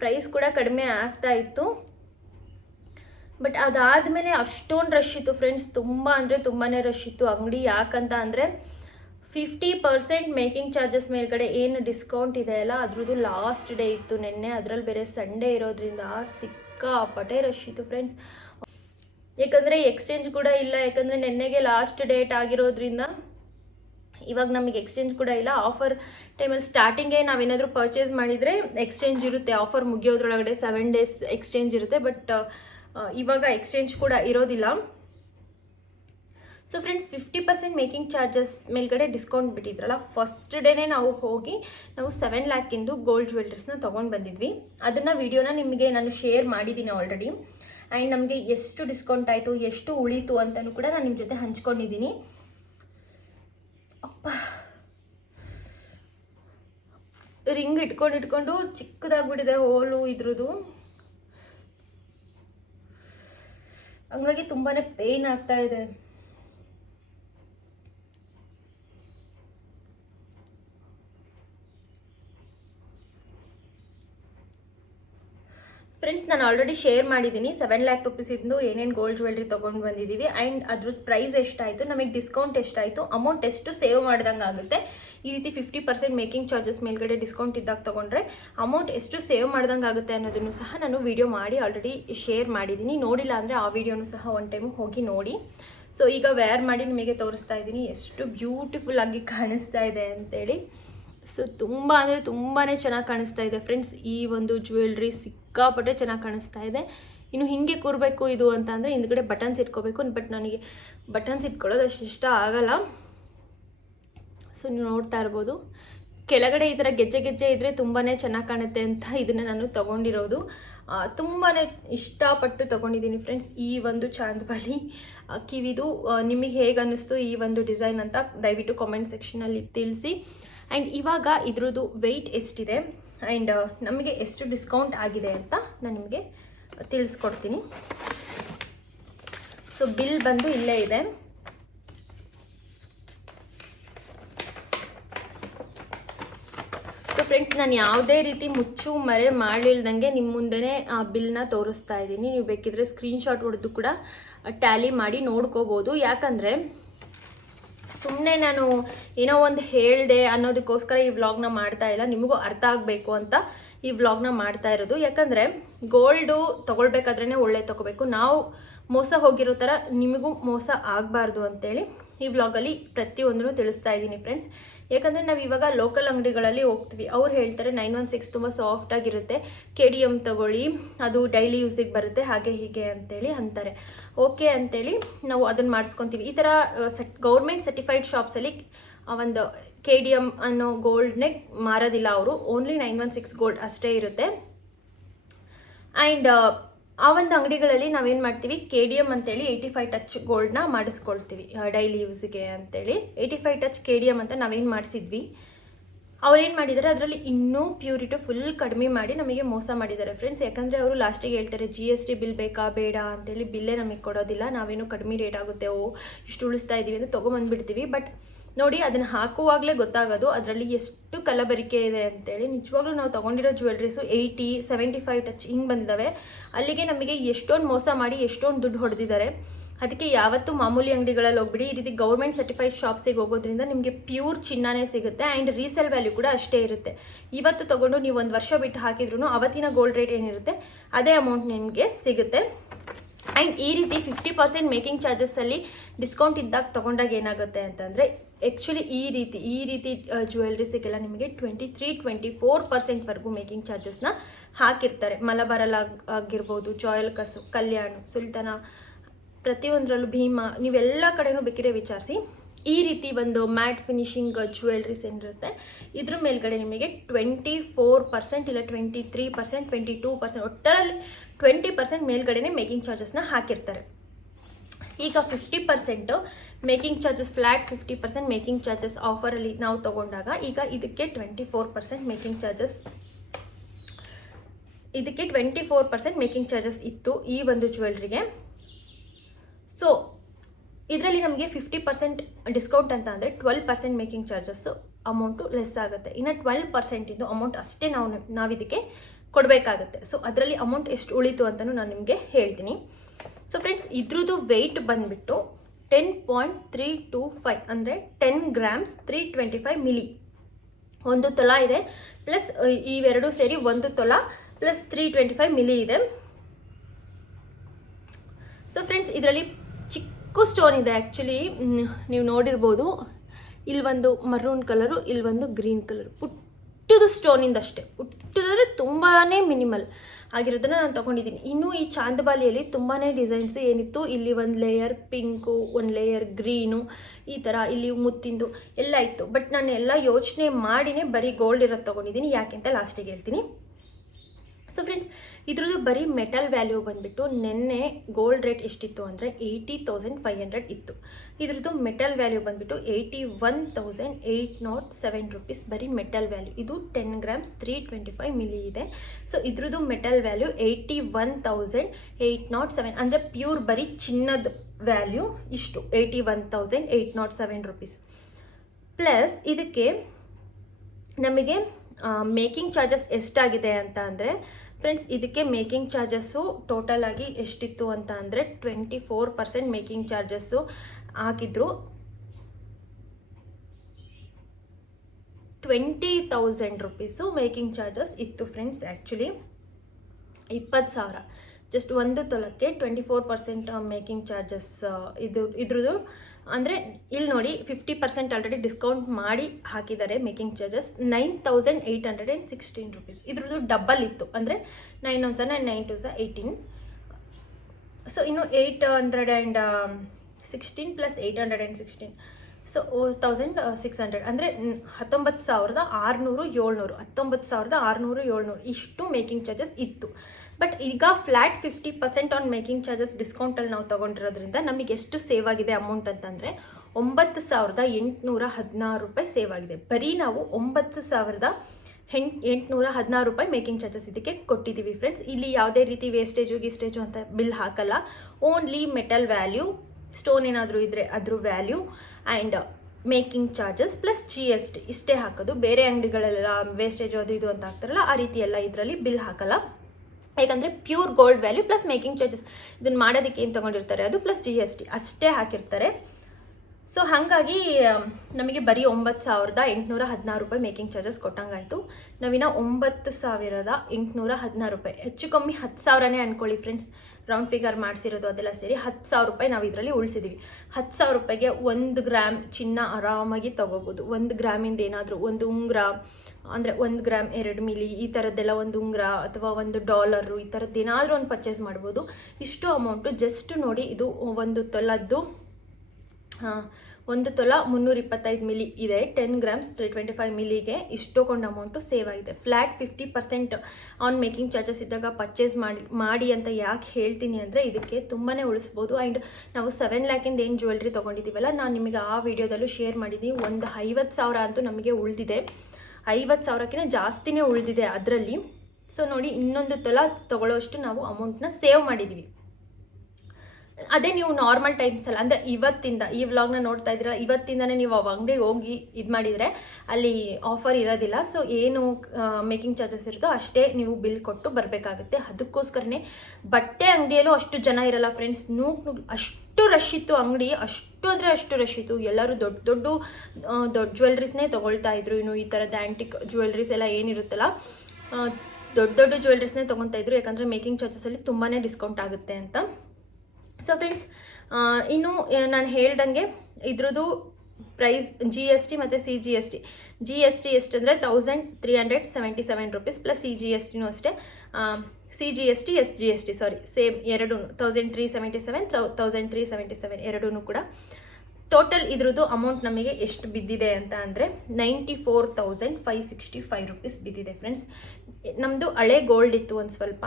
ಪ್ರೈಸ್ ಕೂಡ ಕಡಿಮೆ ಆಗ್ತಾ ಇತ್ತು. ಬಟ್ ಅದಾದಮೇಲೆ ಅಷ್ಟೊಂದು ರಶ್ ಇತ್ತು ಫ್ರೆಂಡ್ಸ್, ತುಂಬ ಅಂದರೆ ತುಂಬಾ ರಶ್ ಇತ್ತು ಅಂಗಡಿ. ಯಾಕಂತ ಅಂದರೆ 50% ಮೇಕಿಂಗ್ ಚಾರ್ಜಸ್ ಮೇಲ್ಗಡೆ ಏನು ಡಿಸ್ಕೌಂಟ್ ಇದೆ ಅಲ್ಲ, ಅದ್ರದ್ದು ಲಾಸ್ಟ್ ಡೇ ಇತ್ತು ನಿನ್ನೆ. ಅದರಲ್ಲಿ ಬೇರೆ ಸಂಡೇ ಇರೋದ್ರಿಂದ ಸಿಕ್ಕಾಪಟ್ಟೆ ರಶ್ ಇತ್ತು ಫ್ರೆಂಡ್ಸ್. ಯಾಕಂದರೆ ಎಕ್ಸ್ಚೇಂಜ್ ಕೂಡ ಇಲ್ಲ, ಯಾಕಂದರೆ ನಿನ್ನೆಗೆ ಲಾಸ್ಟ್ ಡೇಟ್ ಆಗಿರೋದ್ರಿಂದ ಇವಾಗ ನಮಗೆ ಎಕ್ಸ್ಚೇಂಜ್ ಕೂಡ ಇಲ್ಲ. ಆಫರ್ ಟೈಮಲ್ಲಿ ಸ್ಟಾರ್ಟಿಂಗೇ ನಾವೇನಾದರೂ ಪರ್ಚೇಸ್ ಮಾಡಿದರೆ ಎಕ್ಸ್ಚೇಂಜ್ ಇರುತ್ತೆ, ಆಫರ್ ಮುಗಿಯೋದ್ರೊಳಗಡೆ 7 days ಎಕ್ಸ್ಚೇಂಜ್ ಇರುತ್ತೆ. ಬಟ್ ಇವಾಗ ಎಕ್ಸ್ಚೇಂಜ್ ಕೂಡ ಇರೋದಿಲ್ಲ. ಸೊ ಫ್ರೆಂಡ್ಸ್ 50% ಮೇಕಿಂಗ್ ಚಾರ್ಜಸ್ ಮೇಲ್ಗಡೆ ಡಿಸ್ಕೌಂಟ್ ಬಿಟ್ಟಿದ್ರಲ್ಲ, ಫಸ್ಟ್ ಡೇನೇ ನಾವು 7 lakhಿಂದು ಗೋಲ್ಡ್ ಜ್ಯುವೆಲ್ರೀಸ್ನ ತೊಗೊಂಡು ಬಂದಿದ್ವಿ. ಅದನ್ನು ವಿಡಿಯೋನ ನಿಮಗೆ ನಾನು ಶೇರ್ ಮಾಡಿದ್ದೀನಿ ಆಲ್ರೆಡಿ. ಆ್ಯಂಡ್ ನಮಗೆ ಎಷ್ಟು ಡಿಸ್ಕೌಂಟ್ ಆಯಿತು, ಎಷ್ಟು ಉಳೀತು ಅಂತಲೂ ಕೂಡ ನಾನು ನಿಮ್ಮ ಜೊತೆ ಹಂಚ್ಕೊಂಡಿದ್ದೀನಿ. ಅಪ್ಪ, ರಿಂಗ್ ಇಟ್ಕೊಂಡು ಚಿಕ್ಕದಾಗ್ಬಿಟ್ಟಿದೆ ಹೋಲು ಇದ್ರದ್ದು, ಹಂಗಾಗಿ ತುಂಬಾ ಪೇಯ್ನ್ ಆಗ್ತಾ ಇದೆ. ಫ್ರೆಂಡ್ಸ್ ನಾನು ಆಲ್ರೆಡಿ ಶೇರ್ ಮಾಡಿದ್ದೀನಿ 7 lakh ರೂಪೀಸಿಂದು ಏನೇನು ಗೋಲ್ಡ್ ಜ್ಯುವೆಲ್ರಿ ತೊಗೊಂಡು ಬಂದಿದ್ದೀವಿ. ಆ್ಯಂಡ್ ಅದ್ರದ್ದು ಪ್ರೈಸ್ ಎಷ್ಟಾಯಿತು, ನಮಗೆ ಡಿಸ್ಕೌಂಟ್ ಎಷ್ಟಾಯಿತು, ಅಮೌಂಟ್ ಎಷ್ಟು ಸೇವ್ ಮಾಡ್ದಂಗೆ ಆಗುತ್ತೆ. ಈ ರೀತಿ 50% ಮೇಕಿಂಗ್ ಚಾರ್ಜಸ್ ಮೇಲ್ಗಡೆ ಡಿಸ್ಕೌಂಟ್ ಇದ್ದಾಗ ತೊಗೊಂಡ್ರೆ ಅಮೌಂಟ್ ಎಷ್ಟು ಸೇವ್ ಮಾಡ್ದಂಗೆ ಆಗುತ್ತೆ ಅನ್ನೋದನ್ನು ಸಹ ನಾನು ವಿಡಿಯೋ ಮಾಡಿ ಆಲ್ರೆಡಿ ಶೇರ್ ಮಾಡಿದ್ದೀನಿ. ನೋಡಿಲ್ಲ ಅಂದರೆ ಆ ವಿಡಿಯೋನು ಸಹ ಒನ್ ಟೈಮು ಹೋಗಿ ನೋಡಿ. ಸೊ ಈಗ ವೇರ್ ಮಾಡಿ ನಿಮಗೆ ತೋರಿಸ್ತಾ ಇದ್ದೀನಿ ಎಷ್ಟು ಬ್ಯೂಟಿಫುಲ್ ಆಗಿ ಕಾಣಿಸ್ತಾ ಇದೆ ಅಂತೇಳಿ. ಸೊ ತುಂಬ ಅಂದರೆ ತುಂಬಾ ಚೆನ್ನಾಗಿ ಕಾಣಿಸ್ತಾ ಇದೆ ಫ್ರೆಂಡ್ಸ್. ಈ ಒಂದು ಜ್ಯುವೆಲ್ರಿ ಸಿಕ್ಕಾಪಟ್ಟೆ ಚೆನ್ನಾಗಿ ಕಾಣಿಸ್ತಾ ಇದೆ. ಇನ್ನು ಹೀಗೆ ಕೂರಬೇಕು ಇದು ಅಂತ ಅಂದರೆ ಹಿಂದ್ಗಡೆ ಬಟನ್ಸ್ ಇಟ್ಕೋಬೇಕು. ಬಟ್ ನನಗೆ ಬಟನ್ಸ್ ಇಟ್ಕೊಳ್ಳೋದು ಅಷ್ಟು ಇಷ್ಟ ಆಗಲ್ಲ. ಸೊ ನೀವು ನೋಡ್ತಾ ಇರ್ಬೋದು, ಕೆಳಗಡೆ ಈ ಥರ ಗೆಜ್ಜೆ ಇದ್ದರೆ ತುಂಬಾ ಚೆನ್ನಾಗಿ ಕಾಣುತ್ತೆ ಅಂತ ಇದನ್ನು ನಾನು ತೊಗೊಂಡಿರೋದು. ತುಂಬಾ ಇಷ್ಟಪಟ್ಟು ತೊಗೊಂಡಿದ್ದೀನಿ ಫ್ರೆಂಡ್ಸ್. ಈ ಒಂದು ಚಾಂದ್ಬಾಲಿ ಕಿವಿದು ನಿಮಗೆ ಹೇಗೆ ಅನ್ನಿಸ್ತು ಈ ಒಂದು ಡಿಸೈನ್ ಅಂತ ದಯವಿಟ್ಟು ಕಾಮೆಂಟ್ ಸೆಕ್ಷನಲ್ಲಿ ತಿಳಿಸಿ. ಆ್ಯಂಡ್ ಇವಾಗ ಇದ್ರದ್ದು ವೆಯ್ಟ್ ಎಷ್ಟಿದೆ ಆ್ಯಂಡ್ ನಮಗೆ ಎಷ್ಟು ಡಿಸ್ಕೌಂಟ್ ಆಗಿದೆ ಅಂತ ನಾನು ನಿಮಗೆ ತಿಳಿಸ್ಕೊಡ್ತೀನಿ. ಸೊ ಬಿಲ್ ಬಂದು ಇಲ್ಲೇ ಇದೆ. ಸೊ ಫ್ರೆಂಡ್ಸ್, ನಾನು ಯಾವುದೇ ರೀತಿ ಮುಚ್ಚು ಮರೆ ಮಾಡಿಲ್ದಂಗೆ ನಿಮ್ಮ ಮುಂದೆನೇ ಆ ಬಿಲ್ನ ತೋರಿಸ್ತಾ ಇದ್ದೀನಿ. ನೀವು ಬೇಕಿದ್ರೆ ಸ್ಕ್ರೀನ್ಶಾಟ್ ಹೊಡೆದು ಕೂಡ ಟ್ಯಾಲಿ ಮಾಡಿ ನೋಡ್ಕೋಬೋದು. ಯಾಕಂದರೆ ಸುಮ್ಮನೆ ನಾನು ಏನೋ ಒಂದು ಹೇಳಿದೆ ಅನ್ನೋದಕ್ಕೋಸ್ಕರ ಈ ವ್ಲಾಗ್ನ ಮಾಡ್ತಾ ಇಲ್ಲ, ನಿಮಗೂ ಅರ್ಥ ಆಗಬೇಕು ಅಂತ ಈ ವ್ಲಾಗ್ನ ಮಾಡ್ತಾ ಇರೋದು. ಯಾಕಂದರೆ ಗೋಲ್ಡು ತೊಗೊಳ್ಬೇಕಾದ್ರೇ ಒಳ್ಳೆ ತೊಗೋಬೇಕು. ನಾವು ಮೋಸ ಹೋಗಿರೋ ಥರ ನಿಮಗೂ ಮೋಸ ಆಗಬಾರ್ದು ಅಂತೇಳಿ ಈ ವ್ಲಾಗಲ್ಲಿ ಪ್ರತಿಯೊಂದನ್ನು ತಿಳಿಸ್ತಾ ಇದ್ದೀನಿ ಫ್ರೆಂಡ್ಸ್. ಯಾಕಂದರೆ ನಾವು ಇವಾಗ ಲೋಕಲ್ ಅಂಗಡಿಗಳಲ್ಲಿ ಹೋಗ್ತೀವಿ, ಅವ್ರು ಹೇಳ್ತಾರೆ 916 ತುಂಬ ಸಾಫ್ಟಾಗಿರುತ್ತೆ, KDM ತೊಗೊಳ್ಳಿ, ಅದು ಡೈಲಿ ಯೂಸಿಗೆ ಬರುತ್ತೆ, ಹಾಗೆ ಹೀಗೆ ಅಂತೇಳಿ ಅಂತಾರೆ. ಓಕೆ ಅಂತೇಳಿ ನಾವು ಅದನ್ನು ಮಾಡಿಸ್ಕೊತೀವಿ. ಈ ಥರ ಗೌರ್ಮೆಂಟ್ ಸರ್ಟಿಫೈಡ್ ಶಾಪ್ಸಲ್ಲಿ ಒಂದು KDM ಅನ್ನೋ ಗೋಲ್ಡ್ನೇ ಮಾರೋದಿಲ್ಲ ಅವರು, ಓನ್ಲಿ 916 ಗೋಲ್ಡ್ ಅಷ್ಟೇ ಇರುತ್ತೆ. ಆ್ಯಂಡ್ ಆ ಒಂದು ಅಂಗಡಿಗಳಲ್ಲಿ ನಾವೇನು ಮಾಡ್ತೀವಿ, KDM ಅಂತೇಳಿ 85 ಟಚ್ ಗೋಲ್ಡ್ನ ಮಾಡಿಸ್ಕೊಳ್ತೀವಿ ಡೈಲಿ ಯೂಸಿಗೆ ಅಂತೇಳಿ. 85 ಟಚ್ KDM ಅಂತ ನಾವೇನು ಮಾಡಿಸಿದ್ವಿ, ಅವ್ರೇನು ಮಾಡಿದ್ದಾರೆ ಅದರಲ್ಲಿ ಇನ್ನೂ ಪ್ಯೂರಿಟಿ ಫುಲ್ ಕಡಿಮೆ ಮಾಡಿ ನಮಗೆ ಮೋಸ ಮಾಡಿದ್ದಾರೆ ಫ್ರೆಂಡ್ಸ್. ಯಾಕಂದರೆ ಅವರು ಲಾಸ್ಟಿಗೆ ಹೇಳ್ತಾರೆ GST ಬಿಲ್ ಬೇಕಾ ಬೇಡ ಅಂತೇಳಿ, ಬಿಲ್ಲೇ ನಮಗೆ ಕೊಡೋದಿಲ್ಲ. ನಾವೇನು ಕಡಿಮೆ ರೇಟ್ ಆಗುತ್ತೆ, ಇಷ್ಟು ಉಳಿಸ್ತಾ ಇದ್ದೀವಿ ಅಂತ ತೊಗೊಂಬಂದುಬಿಡ್ತೀವಿ. ಬಟ್ ನೋಡಿ, ಅದನ್ನು ಹಾಕುವಾಗಲೇ ಗೊತ್ತಾಗೋದು ಅದರಲ್ಲಿ ಎಷ್ಟು ಕಲಬೆರಿಕೆ ಇದೆ ಅಂತೇಳಿ. ನಿಜವಾಗ್ಲೂ ನಾವು ತೊಗೊಂಡಿರೋ ಜ್ಯುವೆಲ್ರೀಸು 80, 75 ಟಚ್ ಹಿಂಗೆ ಬಂದಿದ್ದಾವೆ. ಅಲ್ಲಿಗೆ ನಮಗೆ ಎಷ್ಟೊಂದು ಮೋಸ ಮಾಡಿ ಎಷ್ಟೊಂದು ದುಡ್ಡು ಹೊಡೆದಿದ್ದಾರೆ. ಅದಕ್ಕೆ ಯಾವತ್ತೂ ಮಾಮೂಲಿ ಅಂಗಡಿಗಳಲ್ಲಿ ಹೋಗ್ಬಿಡಿ, ಈ ರೀತಿ ಗೌರ್ಮೆಂಟ್ ಸರ್ಟಿಫೈಡ್ ಶಾಪ್ಸಿಗೆ ಹೋಗೋದ್ರಿಂದ ನಿಮಗೆ ಪ್ಯೂರ್ ಚಿನ್ನನೇ ಸಿಗುತ್ತೆ. ಆ್ಯಂಡ್ ರೀಸೇಲ್ ವ್ಯಾಲ್ಯೂ ಕೂಡ ಅಷ್ಟೇ ಇರುತ್ತೆ. ಇವತ್ತು ತೊಗೊಂಡು ನೀವು 1 ವರ್ಷ ಬಿಟ್ಟು ಹಾಕಿದ್ರು ಅವತ್ತಿನ ಗೋಲ್ಡ್ ರೇಟ್ ಏನಿರುತ್ತೆ ಅದೇ ಅಮೌಂಟ್ ನಿಮಗೆ ಸಿಗುತ್ತೆ. ಆ್ಯಂಡ್ ಈ ರೀತಿ 50% ಮೇಕಿಂಗ್ ಚಾರ್ಜಸ್ಸಲ್ಲಿ ಡಿಸ್ಕೌಂಟ್ ಇದ್ದಾಗ ತೊಗೊಂಡಾಗ ಏನಾಗುತ್ತೆ ಅಂತಂದರೆ, ಆ್ಯಕ್ಚುಲಿ ಈ ರೀತಿ ಜ್ಯುವೆಲ್ರೀಸಿಗೆಲ್ಲ ನಿಮಗೆ 23-24% ಮೇಕಿಂಗ್ ಚಾರ್ಜಸ್ನ ಹಾಕಿರ್ತಾರೆ. ಮಲಬಾರಲ್ಲಿ ಆಗಿರ್ಬೋದು, ಜಾಯಲ್ಕಸ್, ಕಲ್ಯಾಣ್, ಸುಲ್ತಾನ, ಪ್ರತಿಯೊಂದರಲ್ಲೂ ಭೀಮಾ, ನೀವೆಲ್ಲ ಕಡೆನೂ ಬೇಕಿದ್ರೆ ವಿಚಾರಿಸಿ. ಈ ರೀತಿ ಒಂದು ಮ್ಯಾಟ್ ಫಿನಿಶಿಂಗ್ ಜ್ಯುವೆಲ್ರೀಸ್ ಏನಿರುತ್ತೆ ಇದ್ರ ಮೇಲ್ಗಡೆ ನಿಮಗೆ 24% ಇಲ್ಲ 23%, 22%, ಒಟ್ಟಲ್ಲಿ 20% ಮೇಲ್ಗಡೆನೇ ಮೇಕಿಂಗ್ ಚಾರ್ಜಸ್ನ ಹಾಕಿರ್ತಾರೆ. ಈಗ 50% making charges, flat 50% making charges ಆಫರಲ್ಲಿ ನಾವು ತೊಗೊಂಡಾಗ ಈಗ ಇದಕ್ಕೆ 24% ಮೇಕಿಂಗ್ ಚಾರ್ಜಸ್ ಇತ್ತು ಈ ಒಂದು ಜ್ಯುವೆಲ್ರಿಗೆ. ಸೊ ಇದರಲ್ಲಿ ನಮಗೆ 50% ಡಿಸ್ಕೌಂಟ್ ಅಂತ ಅಂದರೆ 12% ಮೇಕಿಂಗ್ ಚಾರ್ಜಸ್ಸು ಅಮೌಂಟು ಲೆಸ್ ಆಗುತ್ತೆ. ಇನ್ನು 12% ಇದು ಅಮೌಂಟ್ ಅಷ್ಟೇ ನಾವು ಇದಕ್ಕೆ ಕೊಡಬೇಕಾಗುತ್ತೆ. ಸೊ ಅದರಲ್ಲಿ ಅಮೌಂಟ್ ಎಷ್ಟು ಉಳಿತು ಅಂತಲೂ ನಾನು ನಿಮಗೆ ಹೇಳ್ತೀನಿ. ಸೊ ಫ್ರೆಂಡ್ಸ್, ಇದ್ರದ್ದು ವೆಯ್ಟ್ ಬಂದುಬಿಟ್ಟು 10.325 ಅಂದರೆ 10 ಗ್ರಾಮ್ಸ್ 325 ಮಿಲಿ. 1 ತೊಲ ಇದೆ ಪ್ಲಸ್ ಇವೆರಡು ಸೇರಿ 1 ತೊಲ ಪ್ಲಸ್ 325 ಮಿಲಿ ಇದೆ. ಸೊ ಫ್ರೆಂಡ್ಸ್, ಇದರಲ್ಲಿ ಚಿಕ್ಕ ಸ್ಟೋನ್ ಇದೆ. ಆ್ಯಕ್ಚುಲಿ ನೀವು ನೋಡಿರ್ಬೋದು, ಇಲ್ಲಿ ಒಂದು ಮರೂನ್ ಕಲರು, ಇಲ್ಲಿ ಒಂದು ಗ್ರೀನ್ ಕಲರ್, ಪುಟ್ಟದು ಸ್ಟೋನಿಂದಷ್ಟೇ. ಪುಟ್ಟದಂದರೆ ತುಂಬಾ ಮಿನಿಮಲ್ ಆಗಿರೋದನ್ನು ನಾನು ತೊಗೊಂಡಿದ್ದೀನಿ. ಇನ್ನೂ ಈ ಚಾಂದಬಾಲಿಯಲ್ಲಿ ತುಂಬಾ ಡಿಸೈನ್ಸು ಏನಿತ್ತು, ಇಲ್ಲಿ ಒಂದು ಲೇಯರ್ ಪಿಂಕು, ಒಂದು ಲೇಯರ್ ಗ್ರೀನು, ಈ ಥರ ಇಲ್ಲಿ ಮುತ್ತಿಂದು ಎಲ್ಲ ಇತ್ತು. ಬಟ್ ನಾನು ಎಲ್ಲ ಯೋಚನೆ ಮಾಡಿನೇ ಬರೀ ಗೋಲ್ಡ್ ಇರೋದು ತೊಗೊಂಡಿದ್ದೀನಿ. ಯಾಕೆ ಅಂತ ಲಾಸ್ಟಿಗೆ ಹೇಳ್ತೀನಿ. ಸೊ ಫ್ರೆಂಡ್ಸ್, ಇದ್ರದ್ದು ಬರೀ ಮೆಟಲ್ ವ್ಯಾಲ್ಯೂ ಬಂದುಬಿಟ್ಟು ನಿನ್ನೆ ಗೋಲ್ಡ್ ರೇಟ್ ಎಷ್ಟಿತ್ತು ಅಂದರೆ 80,500 ಇತ್ತು. ಇದ್ರದ್ದು ಮೆಟಲ್ ವ್ಯಾಲ್ಯೂ ಬಂದುಬಿಟ್ಟು 81,807 ರುಪೀಸ್ ಬರೀ ಮೆಟಲ್ ವ್ಯಾಲ್ಯೂ. ಇದು 10 ಗ್ರಾಮ್ಸ್ 325 ಮಿಲಿ ಇದೆ. ಸೊ ಇದ್ರದ್ದು ಮೆಟಲ್ ವ್ಯಾಲ್ಯೂ 81,807 ಅಂದರೆ ಪ್ಯೂರ್ ಬರೀ ಚಿನ್ನದ ವ್ಯಾಲ್ಯೂ ಇಷ್ಟು 81,807 ರುಪೀಸ್. ಪ್ಲಸ್ ಇದಕ್ಕೆ ನಮಗೆ ಮೇಕಿಂಗ್ ಚಾರ್ಜಸ್ ಎಷ್ಟಾಗಿದೆ ಅಂತ ಅಂದರೆ ಫ್ರೆಂಡ್ಸ್, ಇದಕ್ಕೆ ಮೇಕಿಂಗ್ ಚಾರ್ಜಸ್ಸು ಟೋಟಲ್ ಆಗಿ ಎಷ್ಟಿತ್ತು ಅಂತ ಅಂದರೆ 24% ಮೇಕಿಂಗ್ ಚಾರ್ಜಸ್ಸು ಹಾಕಿದ್ರು. 20,000 ರುಪೀಸು ಮೇಕಿಂಗ್ ಚಾರ್ಜಸ್ ಇತ್ತು friends. Actually 20,000 just 1 ತೊಲಕ್ಕೆ 24% making charges ಇದ್ರದ್ದು. ಅಂದರೆ ಇಲ್ಲಿ ನೋಡಿ 50% ಆಲ್ರೆಡಿ ಡಿಸ್ಕೌಂಟ್ ಮಾಡಿ ಹಾಕಿದ್ದಾರೆ ಮೇಕಿಂಗ್ ಚಾರ್ಜಸ್. 9,816 ರುಪೀಸ್. ಇದ್ರದ್ದು ಡಬಲ್ ಇತ್ತು, ಅಂದರೆ 9 1 9 2 18. ಸೊ ಇನ್ನು 816 ಪ್ಲಸ್ 816, ಸೊ 1,600 ಅಂದರೆ 19,600 19,600 ಇಷ್ಟು ಮೇಕಿಂಗ್ ಚಾರ್ಜಸ್ ಇತ್ತು. ಬಟ್ ಈಗ ಫ್ಲ್ಯಾಟ್ 50% ಆನ್ ಮೇಕಿಂಗ್ ಚಾರ್ಜಸ್ ಡಿಸ್ಕೌಂಟಲ್ಲಿ ನಾವು ತೊಗೊಂಡಿರೋದ್ರಿಂದ ನಮಗೆ ಎಷ್ಟು ಸೇವ್ ಆಗಿದೆ ಅಮೌಂಟ್ ಅಂತಂದರೆ 9,816 ರೂಪಾಯಿ ಸೇವ್ ಆಗಿದೆ. ಬರೀ ನಾವು 9,816 ರೂಪಾಯಿ ಮೇಕಿಂಗ್ ಚಾರ್ಜಸ್ ಇದಕ್ಕೆ ಕೊಟ್ಟಿದ್ದೀವಿ ಫ್ರೆಂಡ್ಸ್. ಇಲ್ಲಿ ಯಾವುದೇ ರೀತಿ ವೇಸ್ಟೇಜು ಅಂತ ಬಿಲ್ ಹಾಕಲ್ಲ. ಓನ್ಲಿ ಮೆಟಲ್ ವ್ಯಾಲ್ಯೂ, ಸ್ಟೋನ್ ಏನಾದರೂ ಇದ್ದರೆ ಅದ್ರ value and making charges plus GST ಇಷ್ಟೇ ಹಾಕೋದು. ಬೇರೆ ಅಂಗಡಿಗಳೆಲ್ಲ ವೇಸ್ಟೇಜು ಅದು ಇದು ಅಂತ ಹಾಕ್ತಾರಲ್ಲ, ಆ ರೀತಿ ಎಲ್ಲ ಇದರಲ್ಲಿ ಬಿಲ್ ಹಾಕಲ್ಲ. ಯಾಕಂದರೆ pure gold value plus making charges ಇದನ್ನು ಮಾಡೋದಕ್ಕೆ ಏನು ತೊಗೊಂಡಿರ್ತಾರೆ ಅದು ಪ್ಲಸ್ GST ಅಷ್ಟೇ ಹಾಕಿರ್ತಾರೆ. ಸೊ ಹಾಗಾಗಿ ನಮಗೆ ಬರೀ 9,816 ರೂಪಾಯಿ ಮೇಕಿಂಗ್ ಚಾರ್ಜಸ್ ಕೊಟ್ಟಂಗಾಯಿತು. ನಾವಿನ್ನ 9,816 ರೂಪಾಯಿ, ಹೆಚ್ಚು ಕಮ್ಮಿ 10,000ನೇ ಅಂದ್ಕೊಳ್ಳಿ ಫ್ರೆಂಡ್ಸ್. ರೌಂಡ್ ಫಿಗರ್ ಮಾಡಿಸಿರೋದು ಅದೆಲ್ಲ ಸೇರಿ 10,000 ರೂಪಾಯಿ ನಾವು ಇದರಲ್ಲಿ ಉಳಿಸಿದ್ದೀವಿ. 10,000 ರೂಪಾಯಿಗೆ 1 ಗ್ರಾಮ್ ಚಿನ್ನ ಆರಾಮಾಗಿ ತೊಗೋಬೋದು. 1 ಗ್ರಾಮಿಂದ ಏನಾದರೂ ಒಂದು ಉಂಗುರ ಅಂದರೆ 1 ಗ್ರಾಮ್ 2 ಮಿಲಿ ಈ ಥರದ್ದೆಲ್ಲ ಒಂದು ಉಂಗುರ ಅಥವಾ $1 ಈ ಥರದ್ದು ಏನಾದರೂ ಒಂದು ಪರ್ಚೇಸ್ ಮಾಡ್ಬೋದು. ಇಷ್ಟು ಅಮೌಂಟು ಜಸ್ಟ್ ನೋಡಿ, ಇದು 1 ತೊಲದ್ದು 1 ತೊಲ 325 ಮಿಲಿ ಇದೆ. 10 ಗ್ರಾಮ್ಸ್ 325 ಮಿಲಿಗೆ ಇಷ್ಟೊಂದು ಅಮೌಂಟು ಸೇವ್ ಆಗಿದೆ. ಫ್ಲ್ಯಾಟ್ 50% ಆನ್ ಮೇಕಿಂಗ್ ಚಾರ್ಜಸ್ ಇದ್ದಾಗ ಪರ್ಚೇಸ್ ಮಾಡಿ ಅಂತ ಯಾಕೆ ಹೇಳ್ತೀನಿ ಅಂದರೆ ಇದಕ್ಕೆ ತುಂಬಾ ಉಳಿಸ್ಬೋದು. ಆ್ಯಂಡ್ ನಾವು 7 ಲ್ಯಾಕಿಂದ ಏನು ಜ್ಯುವೆಲ್ರಿ ತೊಗೊಂಡಿದ್ದೀವಲ್ಲ, ನಾನು ನಿಮಗೆ ಆ ವಿಡಿಯೋದಲ್ಲೂ ಶೇರ್ ಮಾಡಿದ್ದೀನಿ. ಒಂದು 50,000 ಅಂತೂ ನಮಗೆ ಉಳಿದಿದೆ. 50,000ಕ್ಕಿಂತ ಜಾಸ್ತಿನೇ ಉಳಿದಿದೆ ಅದರಲ್ಲಿ. ಸೊ ನೋಡಿ, ಇನ್ನೊಂದು ತೊಲ ತೊಗೊಳ್ಳೋಷ್ಟು ನಾವು ಅಮೌಂಟ್ನ ಸೇವ್ ಮಾಡಿದ್ದೀವಿ. ಅದೇ ನೀವು ನಾರ್ಮಲ್ ಟೈಮ್ಸಲ್ಲ ಅಂದರೆ ಇವತ್ತಿಂದ ಈ ವ್ಲಾಗ್ನ ನೋಡ್ತಾ ಇದ್ದೀರಾ, ಇವತ್ತಿಂದನೇ ನೀವು ಆ ಅಂಗಡಿಗೆ ಹೋಗಿ ಇದು ಮಾಡಿದರೆ ಅಲ್ಲಿ ಆಫರ್ ಇರೋದಿಲ್ಲ. ಸೊ ಏನು ಮೇಕಿಂಗ್ ಚಾರ್ಜಸ್ ಇರುತ್ತೋ ಅಷ್ಟೇ ನೀವು ಬಿಲ್ ಕೊಟ್ಟು ಬರಬೇಕಾಗುತ್ತೆ. ಅದಕ್ಕೋಸ್ಕರನೇ ಬಟ್ಟೆ ಅಂಗಡಿಯಲ್ಲೂ ಅಷ್ಟು ಜನ ಇರಲ್ಲ ಫ್ರೆಂಡ್ಸ್. ಅಷ್ಟು ರಶ್ ಇತ್ತು ಅಂಗಡಿ, ಅಷ್ಟು ಅಂದರೆ ಅಷ್ಟು ರಶ್ ಇತ್ತು. ಎಲ್ಲರೂ ದೊಡ್ಡ ಜ್ಯುವೆಲ್ರೀಸ್ನೇ ತೊಗೊಳ್ತಾ ಇದ್ರು. ಇನ್ನು ಈ ಥರದ ಆ್ಯಂಟಿಕ್ ಜ್ಯುವೆಲ್ರೀಸ್ ಎಲ್ಲ ಏನಿರುತ್ತಲ್ಲ, ದೊಡ್ಡ ಜ್ಯುವೆಲ್ರೀಸ್ನೇ ತೊಗೊತಾ ಇದ್ರು. ಯಾಕಂದರೆ ಮೇಕಿಂಗ್ ಚಾರ್ಜಸಲ್ಲಿ ತುಂಬಾ ಡಿಸ್ಕೌಂಟ್ ಆಗುತ್ತೆ ಅಂತ. ಸೊ ಫ್ರೆಂಡ್ಸ್, ಇನ್ನು ನಾನು ಹೇಳ್ದಂಗೆ ಇದ್ರದ್ದು ಪ್ರೈಸ್ GST ಮತ್ತು GST ಎಷ್ಟಂದರೆ 1,377 ರುಪೀಸ್ ಪ್ಲಸ್ CGSTನೂ ಅಷ್ಟೇ. CGST SGST ಸೇಮ್ ಎರಡೂ 1,377 1,377 ಎರಡೂ ಕೂಡ. ಟೋಟಲ್ ಇದ್ರದ್ದು ಅಮೌಂಟ್ ನಮಗೆ ಎಷ್ಟು ಬಿದ್ದಿದೆ ಅಂತ ಅಂದರೆ 94,565 ರುಪೀಸ್ ಬಿದ್ದಿದೆ ಫ್ರೆಂಡ್ಸ್. ನಮ್ಮದು ಹಳೆ ಗೋಲ್ಡ್ ಇತ್ತು ಒಂದು ಸ್ವಲ್ಪ,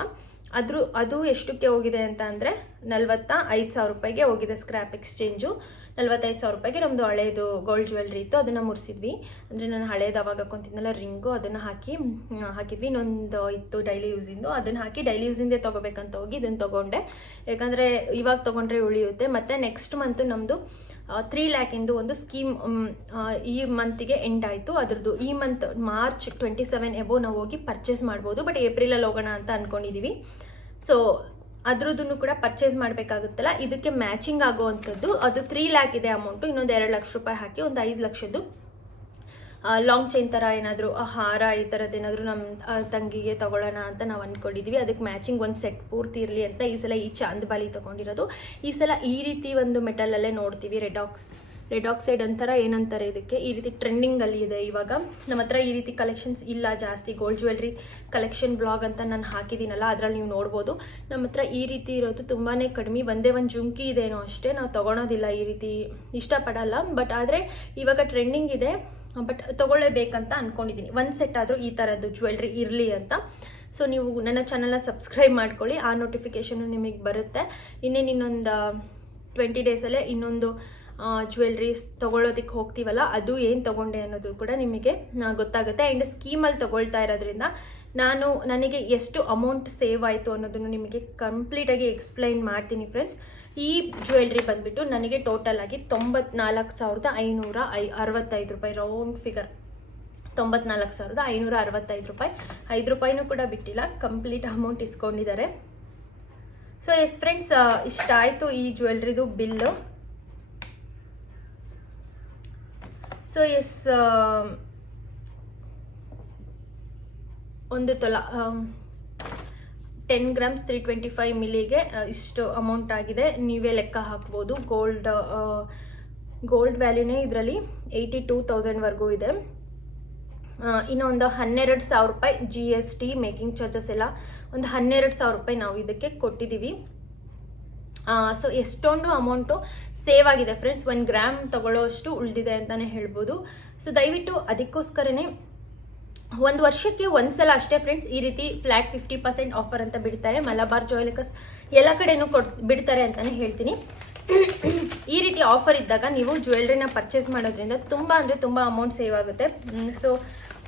ಅದು ಎಷ್ಟಕ್ಕೆ ಹೋಗಿದೆ ಅಂತ ಅಂದರೆ 45,000 ರೂಪಾಯಿಗೆ ಹೋಗಿದೆ ಸ್ಕ್ರ್ಯಾಪ್ ಎಕ್ಸ್ಚೇಂಜು. 45,000 ರೂಪಾಯಿಗೆ ನಮ್ಮದು ಹಳೇದು ಗೋಲ್ಡ್ ಜ್ಯುವೆಲ್ರಿ ಇತ್ತು, ಅದನ್ನು ಮುರಿಸಿದ್ವಿ. ಅಂದರೆ ನಾನು ಹಳೇದು ಅವಾಗ ಹಾಕೊತಿದ್ನಲ್ಲ ರಿಂಗು, ಅದನ್ನು ಹಾಕಿದ್ವಿ. ಇನ್ನೊಂದು ಇತ್ತು ಡೈಲಿ ಯೂಸಿಂದು, ಅದನ್ನು ಹಾಕಿ ಡೈಲಿ ಯೂಸಿಂದೇ ತೊಗೋಬೇಕಂತ ಹೋಗಿ ಇದನ್ನು ತೊಗೊಂಡೆ. ಯಾಕಂದರೆ ಇವಾಗ ತೊಗೊಂಡ್ರೆ ಉಳಿಯುತ್ತೆ. ಮತ್ತು ನೆಕ್ಸ್ಟ್ ಮಂತು ನಮ್ಮದು 3 ಲ್ಯಾಕಿಂದು ಒಂದು ಸ್ಕೀಮ್ ಈ ಮಂತಿಗೆ ಎಂಡ್ ಆಯಿತು. ಅದ್ರದ್ದು ಈ ಮಂತ್ ಮಾರ್ಚ್ 27 ಎಬೋ ನಾವು ಹೋಗಿ ಪರ್ಚೇಸ್ ಮಾಡ್ಬೋದು. ಬಟ್ ಏಪ್ರಿಲಲ್ಲಿ ಹೋಗೋಣ ಅಂತ ಅಂದ್ಕೊಂಡಿದ್ದೀವಿ. ಸೊ ಅದ್ರದ್ದು ಕೂಡ ಪರ್ಚೇಸ್ ಮಾಡಬೇಕಾಗುತ್ತಲ್ಲ, ಇದಕ್ಕೆ ಮ್ಯಾಚಿಂಗ್ ಆಗುವಂಥದ್ದು ಅದು 3 ಲ್ಯಾಕ್ ಇದೆ ಅಮೌಂಟು. ಇನ್ನೊಂದು 2 ಲಕ್ಷ ರೂಪಾಯಿ ಹಾಕಿ ಒಂದು 5 ಲಕ್ಷದ್ದು ಲಾಂಗ್ ಚೈನ್ ಥರ ಏನಾದರೂ ಹಾರ ಈ ಥರದ್ದು ಏನಾದರೂ ನಮ್ಮ ತಂಗಿಗೆ ತೊಗೊಳ್ಳೋಣ ಅಂತ ನಾವು ಅಂದ್ಕೊಂಡಿದ್ವಿ. ಅದಕ್ಕೆ ಮ್ಯಾಚಿಂಗ್ ಒಂದು ಸೆಟ್ ಪೂರ್ತಿ ಇರಲಿ ಅಂತ ಈ ಸಲ ಈ ಚಾಂದ್ಬಾಲಿ ತೊಗೊಂಡಿರೋದು. ಈ ಸಲ ಈ ರೀತಿ ಒಂದು ಮೆಟಲಲ್ಲೇ ನೋಡ್ತೀವಿ. ರೆಡ್ ಆಕ್ಸೈಡ್ ಅಂತಾರೆ, ಏನಂತಾರೆ ಇದಕ್ಕೆ, ಈ ರೀತಿ ಟ್ರೆಂಡಿಂಗಲ್ಲಿ ಇದೆ ಇವಾಗ. ನಮ್ಮ ಹತ್ರ ಈ ರೀತಿ ಕಲೆಕ್ಷನ್ಸ್ ಇಲ್ಲ ಜಾಸ್ತಿ. ಗೋಲ್ಡ್ ಜ್ಯುವೆಲ್ರಿ ಕಲೆಕ್ಷನ್ ಬ್ಲಾಗ್ ಅಂತ ನಾನು ಹಾಕಿದ್ದೀನಲ್ಲ, ಅದರಲ್ಲಿ ನೀವು ನೋಡ್ಬೋದು. ನಮ್ಮ ಹತ್ರ ಈ ರೀತಿ ಇರೋದು ತುಂಬಾ ಕಡಿಮೆ. ಒಂದೇ ಒಂದು ಜುಮ್ಕಿ ಇದೇನೋ ಅಷ್ಟೇ, ನಾವು ತೊಗೊಳೋದಿಲ್ಲ, ಈ ರೀತಿ ಇಷ್ಟಪಡಲ್ಲ. ಬಟ್ ಆದರೆ ಇವಾಗ ಟ್ರೆಂಡಿಂಗ್ ಇದೆ, ಬಟ್ ತೊಗೊಳ್ಳೇಬೇಕಂತ ಅಂದ್ಕೊಂಡಿದ್ದೀನಿ. ಒಂದು ಸೆಟ್ ಆದರೂ ಈ ಥರದ್ದು ಜ್ಯುವೆಲ್ರಿ ಇರಲಿ ಅಂತ. ಸೊ ನೀವು ನನ್ನ ಚಾನಲ್ನ ಸಬ್ಸ್ಕ್ರೈಬ್ ಮಾಡ್ಕೊಳ್ಳಿ, ಆ ನೋಟಿಫಿಕೇಷನು ನಿಮಗೆ ಬರುತ್ತೆ. ಇನ್ನೊಂದು 20 ಡೇಸಲ್ಲೇ ಇನ್ನೊಂದು ಜ್ಯುವೆಲ್ರೀಸ್ ತೊಗೊಳ್ಳೋದಕ್ಕೆ ಹೋಗ್ತೀವಲ್ಲ, ಅದು ಏನು ತೊಗೊಂಡೆ ಅನ್ನೋದು ಕೂಡ ನಿಮಗೆ ಗೊತ್ತಾಗುತ್ತೆ. ಆ್ಯಂಡ್ ಸ್ಕೀಮಲ್ಲಿ ತೊಗೊಳ್ತಾ ಇರೋದ್ರಿಂದ ನನಗೆ ಎಷ್ಟು ಅಮೌಂಟ್ ಸೇವ್ ಆಯಿತು ಅನ್ನೋದನ್ನು ನಿಮಗೆ ಕಂಪ್ಲೀಟಾಗಿ ಎಕ್ಸ್ಪ್ಲೈನ್ ಮಾಡ್ತೀನಿ ಫ್ರೆಂಡ್ಸ್. ಈ ಜ್ಯುವೆಲ್ರಿ ಬಂದುಬಿಟ್ಟು ನನಗೆ ಟೋಟಲ್ ಆಗಿ 94,565 ರೂಪಾಯಿ, ರೌಂಡ್ ಫಿಗರ್ 94,565 ರೂಪಾಯಿ. 5 ರೂಪಾಯಿನೂ ಕೂಡ ಬಿಟ್ಟಿಲ್ಲ, ಕಂಪ್ಲೀಟ್ ಅಮೌಂಟ್ ಇಸ್ಕೊಂಡಿದ್ದಾರೆ. ಸೊ ಎಸ್ ಫ್ರೆಂಡ್ಸ್, ಇಷ್ಟ ಆಯಿತು ಈ ಜ್ಯುವೆಲ್ರಿದು ಬಿಲ್ಲು. ಸೊ ಎಸ್, ಒಂದು ತೊಲ 10 ಗ್ರಾಮ್ಸ್ 325 ಮಿಲಿಗೆ ಇಷ್ಟು ಅಮೌಂಟ್ ಆಗಿದೆ. ನೀವೇ ಲೆಕ್ಕ ಹಾಕ್ಬೋದು. ಗೋಲ್ಡ್ ವ್ಯಾಲ್ಯೂನೇ ಇದರಲ್ಲಿ 82,000ವರೆಗೂ ಇದೆ. ಇನ್ನೊಂದು 12,000 ರೂಪಾಯಿ GST ಮೇಕಿಂಗ್ ಚಾರ್ಜಸ್ ಎಲ್ಲ ಒಂದು 12,000 ರೂಪಾಯಿ ನಾವು ಇದಕ್ಕೆ ಕೊಟ್ಟಿದ್ದೀವಿ. ಸೊ ಎಷ್ಟೊಂದು ಅಮೌಂಟು ಸೇವ್ ಆಗಿದೆ ಫ್ರೆಂಡ್ಸ್. 1 ಗ್ರಾಮ್ ತಗೊಳ್ಳೋಷ್ಟು ಉಳಿದಿದೆ ಅಂತಲೇ ಹೇಳ್ಬೋದು. ಸೊ ದಯವಿಟ್ಟು ಅದಕ್ಕೋಸ್ಕರನೇ ಒಂದು ವರ್ಷಕ್ಕೆ ಒಂದು ಸಲ ಅಷ್ಟೇ ಫ್ರೆಂಡ್ಸ್ ಈ ರೀತಿ ಫ್ಲ್ಯಾಟ್ 50% ಆಫರ್ ಅಂತ ಬಿಡ್ತಾರೆ. ಮಲಬಾರ್ ಜುವೆಲರ್ಸ್ ಎಲ್ಲ ಕಡೆನೂ ಬಿಡ್ತಾರೆ ಅಂತಲೇ ಹೇಳ್ತೀನಿ. ಈ ರೀತಿ ಆಫರ್ ಇದ್ದಾಗ ನೀವು ಜ್ಯುವೆಲ್ರಿನ ಪರ್ಚೇಸ್ ಮಾಡೋದ್ರಿಂದ ತುಂಬ ಅಂದರೆ ತುಂಬ ಅಮೌಂಟ್ ಸೇವ್ ಆಗುತ್ತೆ. ಸೊ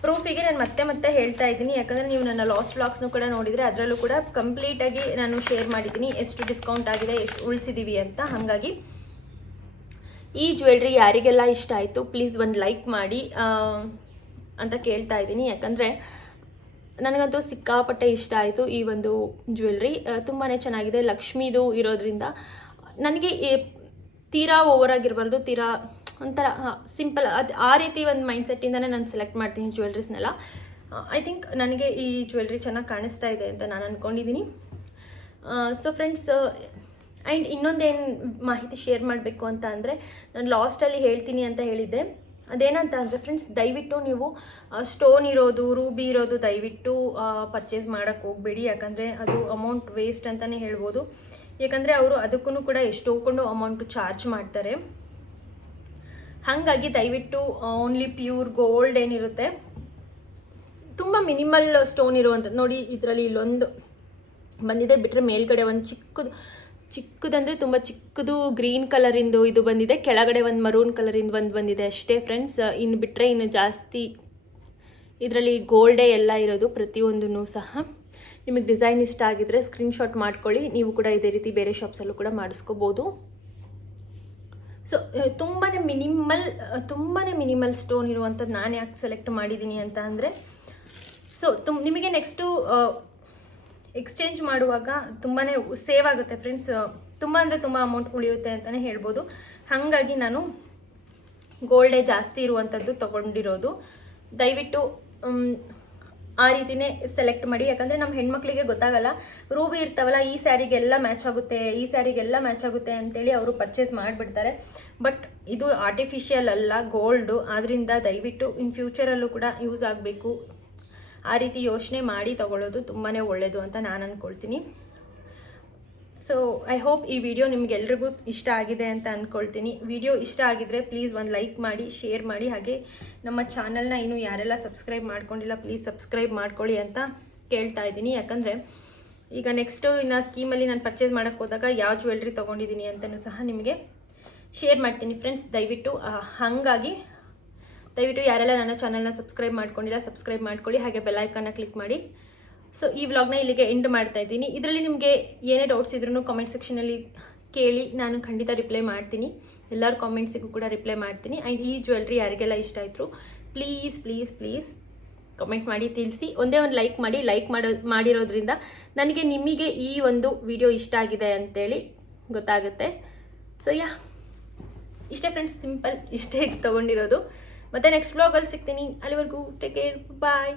ಪ್ರೂಫಿಗೆ ನಾನು ಮತ್ತೆ ಹೇಳ್ತಾ ಇದ್ದೀನಿ, ಯಾಕಂದರೆ ನೀವು ನನ್ನ ಲಾಸ್ಟ್ ವ್ಲಾಗ್ಸ್ನೂ ಕೂಡ ನೋಡಿದರೆ ಅದರಲ್ಲೂ ಕೂಡ ಕಂಪ್ಲೀಟಾಗಿ ನಾನು ಶೇರ್ ಮಾಡಿದ್ದೀನಿ ಎಷ್ಟು ಡಿಸ್ಕೌಂಟ್ ಆಗಿದೆ, ಎಷ್ಟು ಉಳಿಸಿದ್ದೀವಿ ಅಂತ. ಹಾಗಾಗಿ ಈ ಜ್ಯುವೆಲ್ರಿ ಯಾರಿಗೆಲ್ಲ ಇಷ್ಟ ಆಯಿತು ಪ್ಲೀಸ್ ಒಂದು ಲೈಕ್ ಮಾಡಿ ಅಂತ ಕೇಳ್ತಾ ಇದ್ದೀನಿ. ಯಾಕಂದರೆ ನನಗಂತೂ ಸಿಕ್ಕಾಪಟ್ಟೆ ಇಷ್ಟ ಆಯಿತು ಈ ಒಂದು ಜ್ಯುವೆಲ್ರಿ. ತುಂಬಾ ಚೆನ್ನಾಗಿದೆ. ಲಕ್ಷ್ಮೀದು ಇರೋದ್ರಿಂದ ನನಗೆ ತೀರಾ ಓವರ್ ಆಗಿರಬಾರ್ದು, ತೀರಾ ಒಂಥರ ಸಿಂಪಲ್, ಅದು ಆ ರೀತಿ ಒಂದು ಮೈಂಡ್ಸೆಟ್ಟಿಂದನೇ ನಾನು ಸೆಲೆಕ್ಟ್ ಮಾಡ್ತೀನಿ ಜ್ಯುವೆಲ್ರೀಸ್ನೆಲ್ಲ. ಐ ಥಿಂಕ್ ನನಗೆ ಈ ಜ್ಯುವೆಲ್ರಿ ಚೆನ್ನಾಗಿ ಕಾಣಿಸ್ತಾ ಇದೆ ಅಂತ ನಾನು ಅಂದ್ಕೊಂಡಿದ್ದೀನಿ. ಸೊ ಫ್ರೆಂಡ್ಸ್, ಆ್ಯಂಡ್ ಇನ್ನೊಂದೇನು ಮಾಹಿತಿ ಶೇರ್ ಮಾಡಬೇಕು ಅಂತ ಅಂದರೆ, ನಾನು ಲಾಸ್ಟಲ್ಲಿ ಹೇಳ್ತೀನಿ ಅಂತ ಹೇಳಿದ್ದೆ. ಅದೇನಂತ ಅಂದರೆ ಫ್ರೆಂಡ್ಸ್, ದಯವಿಟ್ಟು ನೀವು ಸ್ಟೋನ್ ಇರೋದು, ರೂಬಿ ಇರೋದು ದಯವಿಟ್ಟು ಪರ್ಚೇಸ್ ಮಾಡೋಕ್ಕೆ ಹೋಗಬೇಡಿ. ಯಾಕಂದರೆ ಅದು ಅಮೌಂಟ್ ವೇಸ್ಟ್ ಅಂತಲೇ ಹೇಳ್ಬೋದು. ಯಾಕಂದರೆ ಅವರು ಅದಕ್ಕೂ ಕೂಡ ಎಷ್ಟೊಂದು ಅಮೌಂಟು ಚಾರ್ಜ್ ಮಾಡ್ತಾರೆ. ಹಾಗಾಗಿ ದಯವಿಟ್ಟು ಓನ್ಲಿ ಪ್ಯೂರ್ ಗೋಲ್ಡ್ ಏನಿರುತ್ತೆ, ತುಂಬ ಮಿನಿಮಲ್ ಸ್ಟೋನ್ ಇರುವಂಥದ್ದು ನೋಡಿ. ಇದರಲ್ಲಿ ಇಲ್ಲೊಂದು ಬಂದಿದೆ, ಬಿಟ್ಟರೆ ಮೇಲ್ಗಡೆ ಒಂದು ಚಿಕ್ಕದಂದರೆ ತುಂಬ ಚಿಕ್ಕದು ಗ್ರೀನ್ ಕಲರಿಂದು ಇದು ಬಂದಿದೆ. ಕೆಳಗಡೆ ಒಂದು ಮರೂನ್ ಕಲರಿಂದ ಒಂದು ಬಂದಿದೆ ಅಷ್ಟೇ ಫ್ರೆಂಡ್ಸ್. ಇನ್ನು ಬಿಟ್ಟರೆ ಇನ್ನು ಜಾಸ್ತಿ ಇದರಲ್ಲಿ ಗೋಲ್ಡೇ ಎಲ್ಲ ಇರೋದು ಪ್ರತಿಯೊಂದೂ ಸಹ. ನಿಮಗೆ ಡಿಸೈನ್ ಇಷ್ಟ ಆಗಿದ್ರೆ ಸ್ಕ್ರೀನ್ಶಾಟ್ ಮಾಡ್ಕೊಳ್ಳಿ. ನೀವು ಕೂಡ ಇದೇ ರೀತಿ ಬೇರೆ ಶಾಪ್ಸಲ್ಲೂ ಕೂಡ ಮಾಡಿಸ್ಕೋಬೋದು. ಸೊ ತುಂಬಾ ಮಿನಿಮಲ್ ಸ್ಟೋನ್ ಇರುವಂಥದ್ದು ನಾನು ಯಾಕೆ ಸೆಲೆಕ್ಟ್ ಮಾಡಿದ್ದೀನಿ ಅಂತ ಅಂದರೆ, ಸೊ ನಿಮಗೆ ನೆಕ್ಸ್ಟು ಎಕ್ಸ್ಚೇಂಜ್ ಮಾಡುವಾಗ ತುಂಬಾ ಸೇವ್ ಆಗುತ್ತೆ ಫ್ರೆಂಡ್ಸ್. ತುಂಬ ಅಂದರೆ ತುಂಬ ಅಮೌಂಟ್ ಉಳಿಯುತ್ತೆ ಅಂತಲೇ ಹೇಳ್ಬೋದು. ಹಾಗಾಗಿ ನಾನು ಗೋಲ್ಡೇ ಜಾಸ್ತಿ ಇರುವಂಥದ್ದು ತೊಗೊಂಡಿರೋದು. ದಯವಿಟ್ಟು ಆ ರೀತಿಯೇ ಸೆಲೆಕ್ಟ್ ಮಾಡಿ. ಯಾಕಂದರೆ ನಮ್ಮ ಹೆಣ್ಮಕ್ಳಿಗೆ ಗೊತ್ತಾಗಲ್ಲ, ರೂಬಿ ಇರ್ತಾವಲ್ಲ ಈ ಸ್ಯಾರಿಗೆಲ್ಲ ಮ್ಯಾಚ್ ಆಗುತ್ತೆ ಅಂತೇಳಿ ಅವರು ಪರ್ಚೇಸ್ ಮಾಡಿಬಿಡ್ತಾರೆ. ಬಟ್ ಇದು ಆರ್ಟಿಫಿಷಿಯಲ್ ಅಲ್ಲ, ಗೋಲ್ಡು. ಆದ್ದರಿಂದ ದಯವಿಟ್ಟು ಇನ್ ಫ್ಯೂಚರಲ್ಲೂ ಕೂಡ ಯೂಸ್ ಆಗಬೇಕು, ಆ ರೀತಿ ಯೋಚನೆ ಮಾಡಿ ತಗೊಳ್ಳೋದು ತುಂಬಾ ಒಳ್ಳೆಯದು ಅಂತ ನಾನು ಅಂದ್ಕೊಳ್ತೀನಿ. ಸೊ ಐ ಹೋಪ್ ಈ ವಿಡಿಯೋ ನಿಮಗೆಲ್ರಿಗೂ ಇಷ್ಟ ಆಗಿದೆ ಅಂತ ಅಂದ್ಕೊಳ್ತೀನಿ. ವಿಡಿಯೋ ಇಷ್ಟ ಆಗಿದ್ರೆ ಪ್ಲೀಸ್ ಒಂದು ಲೈಕ್ ಮಾಡಿ, ಶೇರ್ ಮಾಡಿ. ಹಾಗೆ ನಮ್ಮ ಚಾನಲ್ನ ಇನ್ನೂ ಯಾರೆಲ್ಲ ಸಬ್ಸ್ಕ್ರೈಬ್ ಮಾಡ್ಕೊಂಡಿಲ್ಲ ಪ್ಲೀಸ್ ಸಬ್ಸ್ಕ್ರೈಬ್ ಮಾಡ್ಕೊಳ್ಳಿ ಅಂತ ಕೇಳ್ತಾ ಇದ್ದೀನಿ. ಯಾಕಂದರೆ ಈಗ ನೆಕ್ಸ್ಟು ಇನ್ನು ಸ್ಕೀಮಲ್ಲಿ ನಾನು ಪರ್ಚೇಸ್ ಮಾಡೋಕ್ಕೆ ಹೋದಾಗ ಯಾವ ಜ್ಯುವೆಲ್ರಿ ತೊಗೊಂಡಿದ್ದೀನಿ ಅಂತಲೂ ಸಹ ನಿಮಗೆ ಶೇರ್ ಮಾಡ್ತೀನಿ ಫ್ರೆಂಡ್ಸ್. ದಯವಿಟ್ಟು ಹಾಗಾಗಿ ದಯವಿಟ್ಟು ಯಾರೆಲ್ಲ ನನ್ನ ಚಾನಲ್ನ ಸಬ್ಸ್ಕ್ರೈಬ್ ಮಾಡ್ಕೊಂಡಿಲ್ಲ ಸಬ್ಸ್ಕ್ರೈಬ್ ಮಾಡ್ಕೊಳ್ಳಿ, ಹಾಗೆ ಬೆಲ್ ಐಕಾನ್ನ ಕ್ಲಿಕ್ ಮಾಡಿ. ಸೊ ಈ ವ್ಲಾಗ್ನ ಇಲ್ಲಿಗೆ ಎಂಡ್ ಮಾಡ್ತಾ ಇದ್ದೀನಿ. ಇದರಲ್ಲಿ ನಿಮಗೆ ಏನೇ ಡೌಟ್ಸ್ ಇದ್ರೂ ಕಾಮೆಂಟ್ ಸೆಕ್ಷನಲ್ಲಿ ಕೇಳಿ, ನಾನು ಖಂಡಿತ ರಿಪ್ಲೈ ಮಾಡ್ತೀನಿ. ಎಲ್ಲರ ಕಾಮೆಂಟ್ಸಿಗೂ ಕೂಡ ರಿಪ್ಲೈ ಮಾಡ್ತೀನಿ. ಆ್ಯಂಡ್ ಈ ಜ್ಯುವೆಲ್ರಿ ಯಾರಿಗೆಲ್ಲ ಇಷ್ಟ ಆಯಿತು ಪ್ಲೀಸ್ ಪ್ಲೀಸ್ ಪ್ಲೀಸ್ ಕಮೆಂಟ್ ಮಾಡಿ ತಿಳಿಸಿ. ಒಂದೇ ಒಂದು ಲೈಕ್ ಮಾಡಿ. ಲೈಕ್ ಮಾಡಿರೋದ್ರಿಂದ ನನಗೆ ನಿಮಗೆ ಈ ಒಂದು ವಿಡಿಯೋ ಇಷ್ಟ ಆಗಿದೆ ಅಂತೇಳಿ ಗೊತ್ತಾಗುತ್ತೆ. ಸೊ ಇಷ್ಟೇ ಫ್ರೆಂಡ್ಸ್, ಸಿಂಪಲ್ ಇಷ್ಟೇ ತೊಗೊಂಡಿರೋದು. ಮತ್ತು ನೆಕ್ಸ್ಟ್ ವ್ಲಾಗಲ್ಲಿ ಸಿಗ್ತೀನಿ. ಅಲ್ಲಿವರೆಗೂ ಟೇಕ್ ಕೇರ್, ಬಾಯ್.